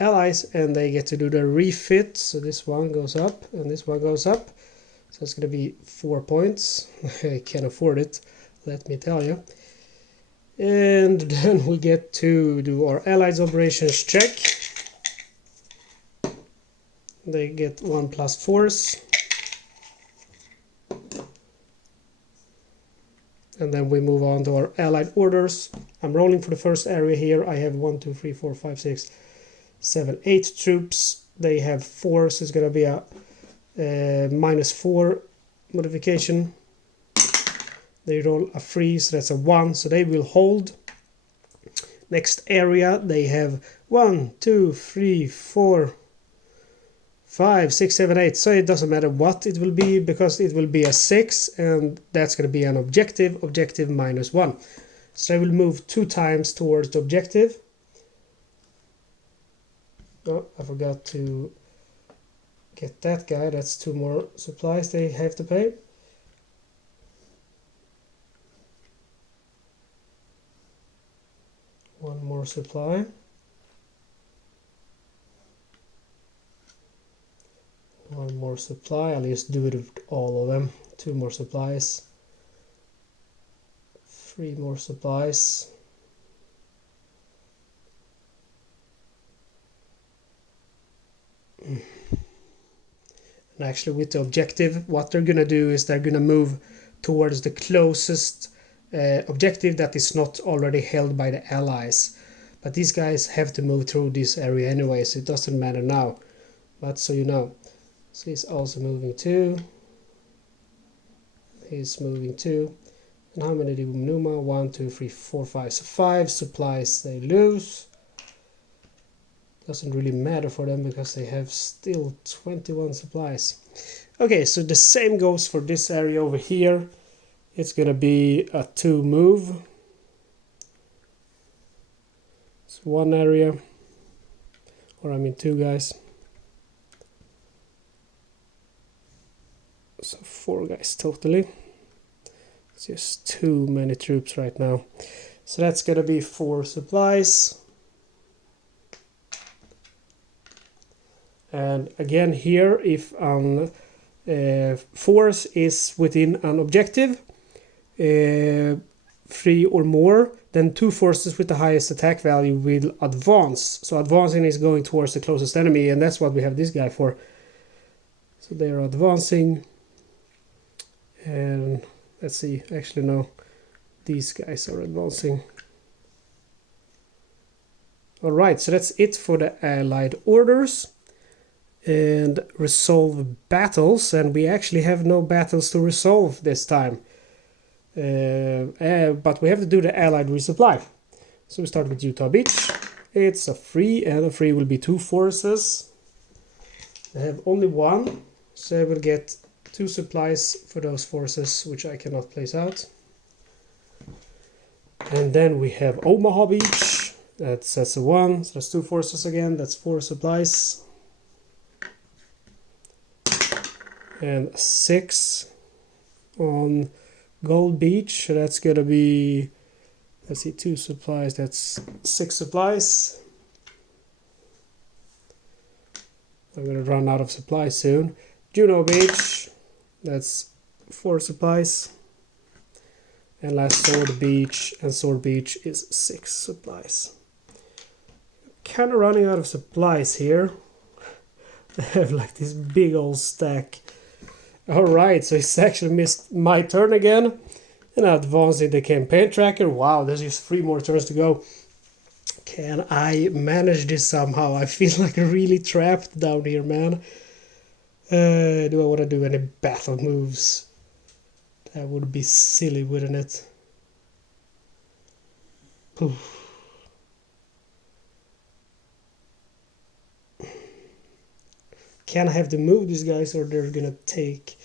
allies, and they get to do the refit. So this one goes up and this one goes up. So it's going to be 4 points. I can't afford it, let me tell you. And then we get to do our allies operations check. They get 1+ force. And then we move on to our allied orders. I'm rolling for the first area here. I have 1, 2, 3, 4, 5, 6, 7, 8 troops. They have 4, so it's going to be a -4 modification. They roll a 3, so that's a 1, so they will hold. Next area, they have 1, 2, 3, 4, 5, 6, 7, 8. So it doesn't matter what it will be, because it will be a 6, and that's going to be an objective, objective -1. So I will move 2 times towards the objective. Oh, I forgot to get that guy. That's 2 more supplies they have to pay. One more supply. One more supply. I'll just do it with all of them. 2 more supplies. 3 more supplies. And actually with the objective, what they're going to do is they're going to move towards the closest objective that is not already held by the allies. But these guys have to move through this area anyway, so it doesn't matter now. But so you know. So he's also moving 2. He's moving 2. And how many do Numa? 1, 2, 3, 4, 5. So 5 supplies they lose. Doesn't really matter for them because they have still 21 supplies. Okay, so the same goes for this area over here. It's gonna be a 2 move. It's 1 area, or I mean 2 guys. So 4 guys totally. It's just too many troops right now. So that's gonna be 4 supplies. And again here, if force is within an objective, 3 or more, then 2 forces with the highest attack value will advance. So advancing is going towards the closest enemy, and that's what we have this guy for. So they are advancing. And let's see, actually no, these guys are advancing. Alright, so that's it for the allied orders. And resolve battles, and we actually have no battles to resolve this time. But we have to do the allied resupply. So we start with Utah Beach. It's a 3, and a 3 will be 2 forces. I have only 1, so I will get 2 supplies for those forces, which I cannot place out. And then we have Omaha Beach. That's a 1, so that's 2 forces again, that's 4 supplies. And 6 on Gold Beach, so that's gonna be, let's see, 2 supplies, that's 6 supplies. I'm gonna run out of supplies soon. Juno Beach, that's 4 supplies. And last Sword Beach, and Sword Beach is 6 supplies. Kind of running out of supplies here. I have like this big old stack. Alright, so it's actually missed my turn again. And advancing the campaign tracker. Wow, there's just 3 more turns to go. Can I manage this somehow? I feel like really trapped down here, man. Do I want to do any battle moves? That would be silly, wouldn't it? Oof. Can I have to move these guys, or they're gonna take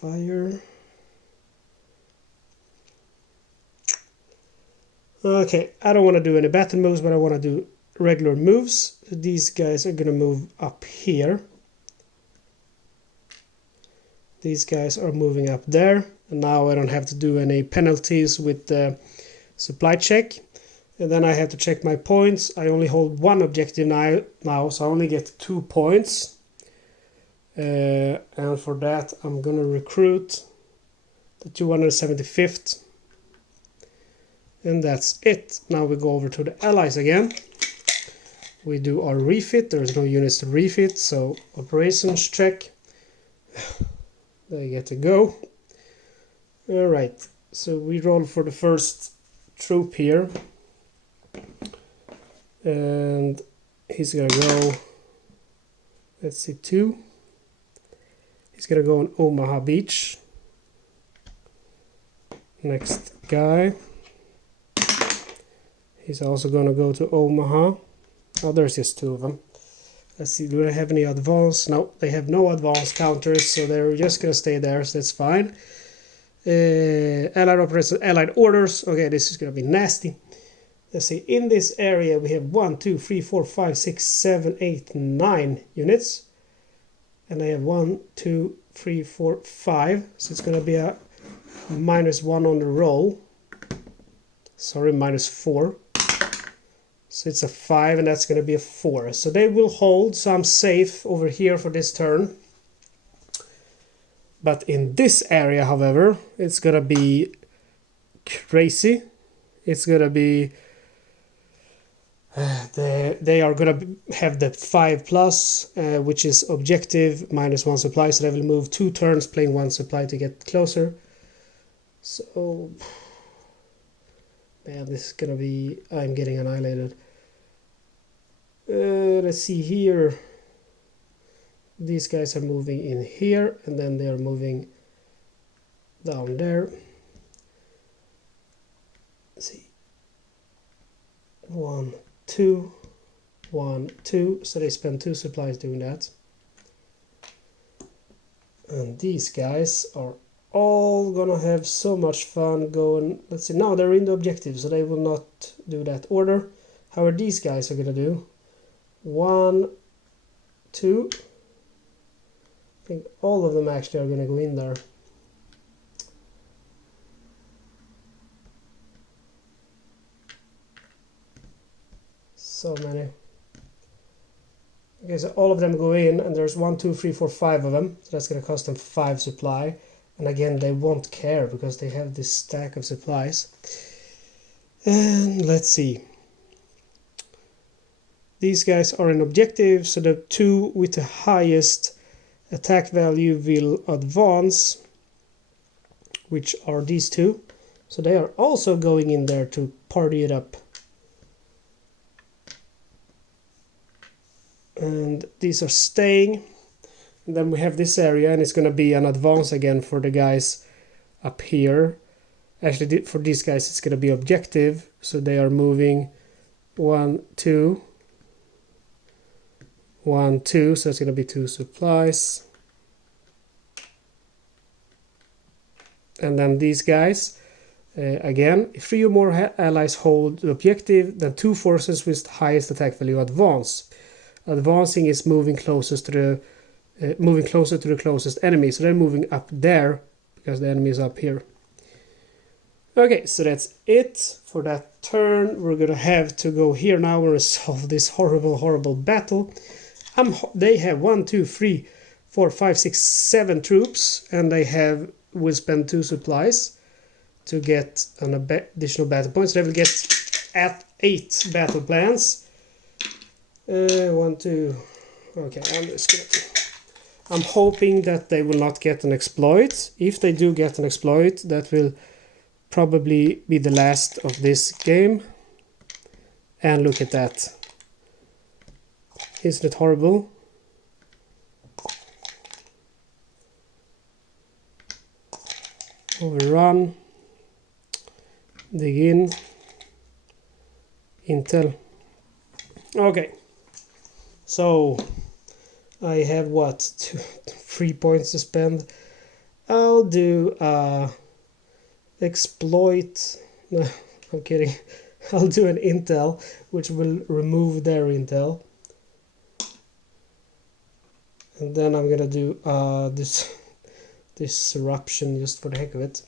fire? Okay, I don't want to do any battle moves, but I want to do regular moves. These guys are gonna move up here. These guys are moving up there, and now I don't have to do any penalties with the supply check. And then I have to check my points. I only hold 1 objective now, so I only get 2 points. and for that I'm gonna recruit the 275th, and that's it. Now we go over to the allies again. We do our refit. There's no units to refit, so operations check. They get to go. Alright, so we roll for the first troop here, and he's gonna go, let's see, 2. He's gonna go on Omaha Beach. Next guy, he's also gonna go to Omaha. Oh, there's just 2 of them. Let's see, do they have any advance? No, they have no advance counters, so they're just gonna stay there, so that's fine. Allied operations, allied orders. Okay, this is gonna be nasty. Let's see, in this area we have 1, 2, 3, 4, 5, 6, 7, 8, 9 units. And I have 1, 2, 3, 4, 5. So it's gonna be a -1 on the roll. Sorry, -4. So it's a 5, and that's gonna be a 4. So they will hold, so I'm safe over here for this turn. But in this area, however, it's gonna be crazy. It's gonna be they are gonna have the 5+, which is objective -1 supply, so they will move 2 turns playing 1 supply to get closer. So man, this is gonna be, I'm getting annihilated. Let's see here. These guys are moving in here, and then they are moving down there. Let's see. 1, 2, 1, 2. So they spend 2 supplies doing that. And these guys are all gonna have so much fun going. Let's see. Now they're in the objective, so they will not do that order. However, these guys are gonna do 1, 2. I think all of them actually are gonna go in there. So many. Okay, so all of them go in, and there's 1, 2, 3, 4, 5 of them. So that's gonna cost them 5 supply. And again, they won't care because they have this stack of supplies. And let's see. These guys are an objective, so the 2 with the highest attack value will advance, which are these 2. So they are also going in there to party it up. And these are staying. And then we have this area, and it's going to be an advance again for the guys up here. Actually, for these guys, it's going to be objective. So they are moving 1, 2. 1, 2. So it's going to be 2 supplies. And then these guys, again, if 3 or more allies hold the objective, then 2 forces with highest attack value advance. Advancing is moving closest to the closer to the closest enemy, so they're moving up there because the enemy is up here. Okay, so that's it for that turn. We're gonna have to go here now and resolve this horrible battle. They have 1, 2, 3, 4, 5, 6, 7 troops, and they will spend 2 supplies to get an additional battle points. They will get at 8 battle plans. 1, 2. Okay, I'm hoping that they will not get an exploit. If they do get an exploit, that will probably be the last of this game. And look at that. Isn't it horrible? Overrun. Dig in. Intel. Okay. So I have what, 3 points to spend. I'll do exploit. No, I'm kidding. I'll do an intel, which will remove their intel. And then I'm gonna do this disruption just for the heck of it.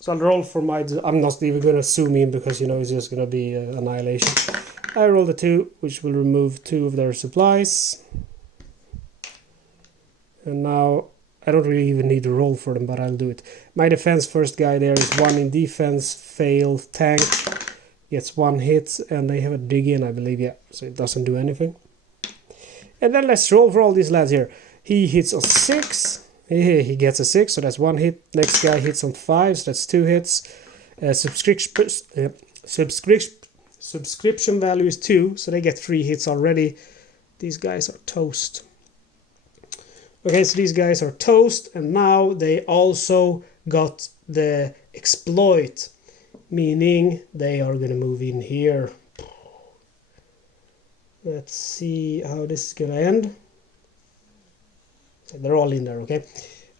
So I'll roll for my. I'm not even gonna zoom in because it's just gonna be annihilation. I rolled a 2, which will remove 2 of their supplies. And now I don't really even need to roll for them, but I'll do it. My defense first guy there is 1 in defense, fail, tank, gets 1 hit, and they have a dig in, I believe, yeah, so it doesn't do anything. And then let's roll for all these lads here. He hits on 6, he gets a 6, so that's 1 hit. Next guy hits on 5, so that's 2 hits. Subscription value is 2, so they get 3 hits already. These guys are toast. Okay, so these guys are toast, and now they also got the exploit, meaning they are gonna move in here. Let's see how this is gonna end. So they're all in there, okay?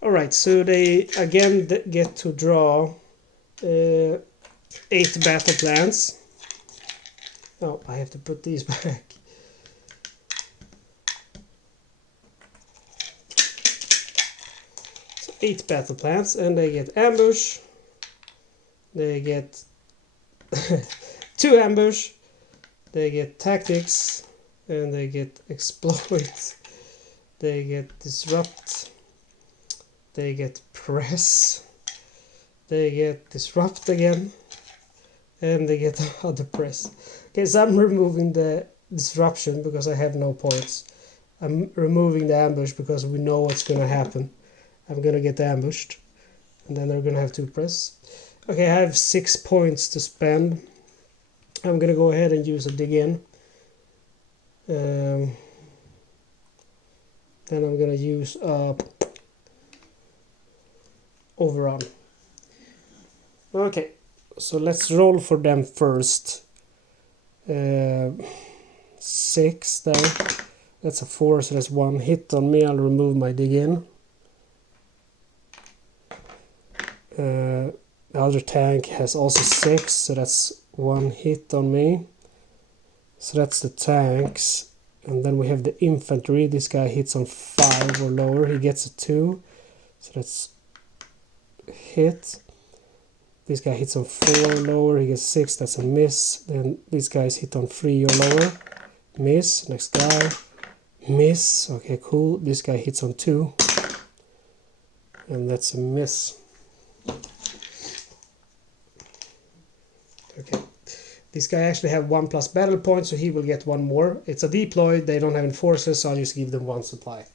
Alright, so they again get to draw 8 battle plans. Oh, I have to put these back. So 8 battle plans, and they get ambush. They get 2 ambush. They get tactics, and they get exploit. They get disrupt. They get press. They get disrupt again. And they get other press. Okay, so I'm removing the disruption because I have no points. I'm removing the ambush because we know what's going to happen. I'm going to get ambushed. And then they're going to have 2 press. Okay, I have 6 points to spend. I'm going to go ahead and use a dig in. Then I'm going to use overrun. Okay, so let's roll for them first. 6 there. That's a 4, so that's 1 hit on me. I'll remove my dig in. The other tank has also 6, so that's 1 hit on me. So that's the tanks. And then we have the infantry. This guy hits on 5 or lower. He gets a 2. So that's hit. This guy hits on 4 or lower. He gets 6. That's a miss. Then these guys hit on 3 or lower. Miss. Next guy. Miss. Okay, cool. This guy hits on 2. And that's a miss. Okay. This guy actually have 1 plus battle point, so he will get 1 more. It's a deploy. They don't have enforcers, so I'll just give them 1 supply.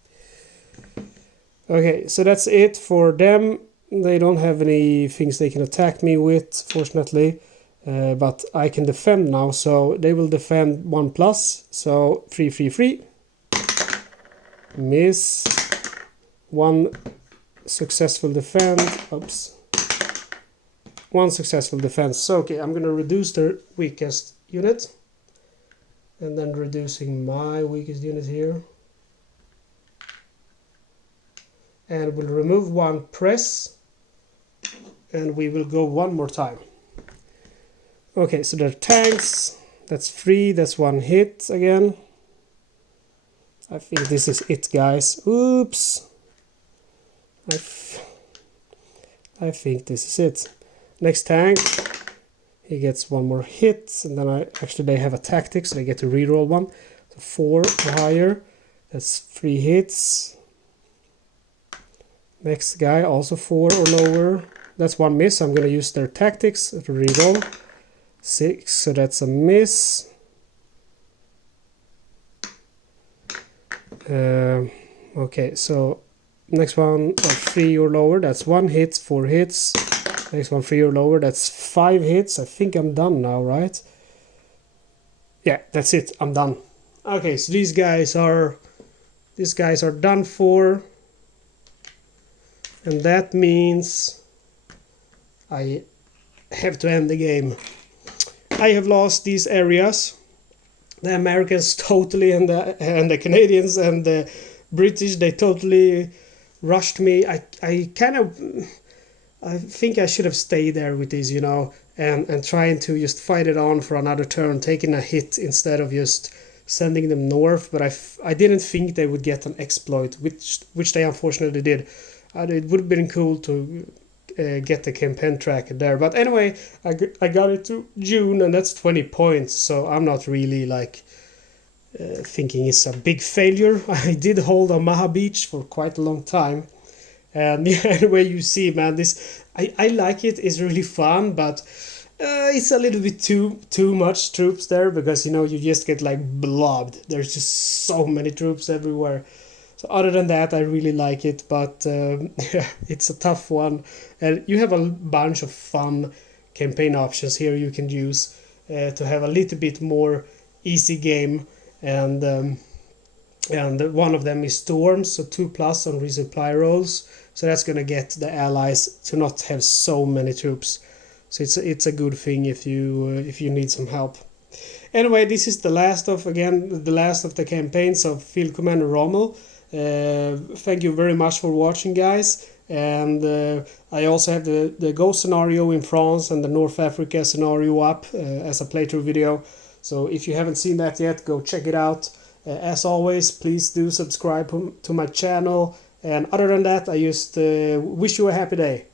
Okay, so that's it for them. They don't have any things they can attack me with, fortunately. But I can defend now, so they will defend 1 plus. So 3, 3, 3. Miss. 1 successful defend. Oops. 1 successful defense. So okay, I'm gonna reduce their weakest unit. And then reducing my weakest unit here. And we'll remove 1 press. And we will go 1 more time. Okay, so they're tanks. That's 3, that's 1 hit again. I think this is it, guys. Oops. I think this is it. Next tank. He gets 1 more hit. And then they have a tactic, so they get to reroll 1. So 4 or higher. That's 3 hits. Next guy, also 4 or lower. That's 1 miss. I'm going to use their tactics to reroll. 6, so that's a miss. Okay, so next one, 3 or lower. That's 1 hit, 4 hits. Next one, 3 or lower. That's 5 hits. I think I'm done now, right? Yeah, that's it. I'm done. Okay, so these guys are done for. And that means I have to end the game. I have lost these areas. The Americans totally, and the Canadians and the British, they totally rushed me. I think I should have stayed there with these, you know, and trying to just fight it on for another turn, taking a hit instead of just sending them north. But I didn't think they would get an exploit, which they unfortunately did. It would have been cool to get the campaign track there. But anyway, I got it to June, and that's 20 points. So I'm not really like thinking it's a big failure. I did hold Omaha Beach for quite a long time. And yeah, anyway, you see, man, this I like it. It's really fun, but it's a little bit too much troops there, because you know you just get like blobbed. There's just so many troops everywhere. So other than that, I really like it, but yeah, it's a tough one. And you have a bunch of fun campaign options here you can use to have a little bit more easy game. And one of them is Storms, so 2+ on resupply rolls. So that's gonna get the allies to not have so many troops. So it's a good thing if you need some help. Anyway, this is the last of the campaigns of Field Commander Rommel. Thank you very much for watching, guys. And I also have the Go scenario in France and the North Africa scenario up as a playthrough video. So if you haven't seen that yet, go check it out. As always, please do subscribe to my channel. And other than that, I just wish you a happy day.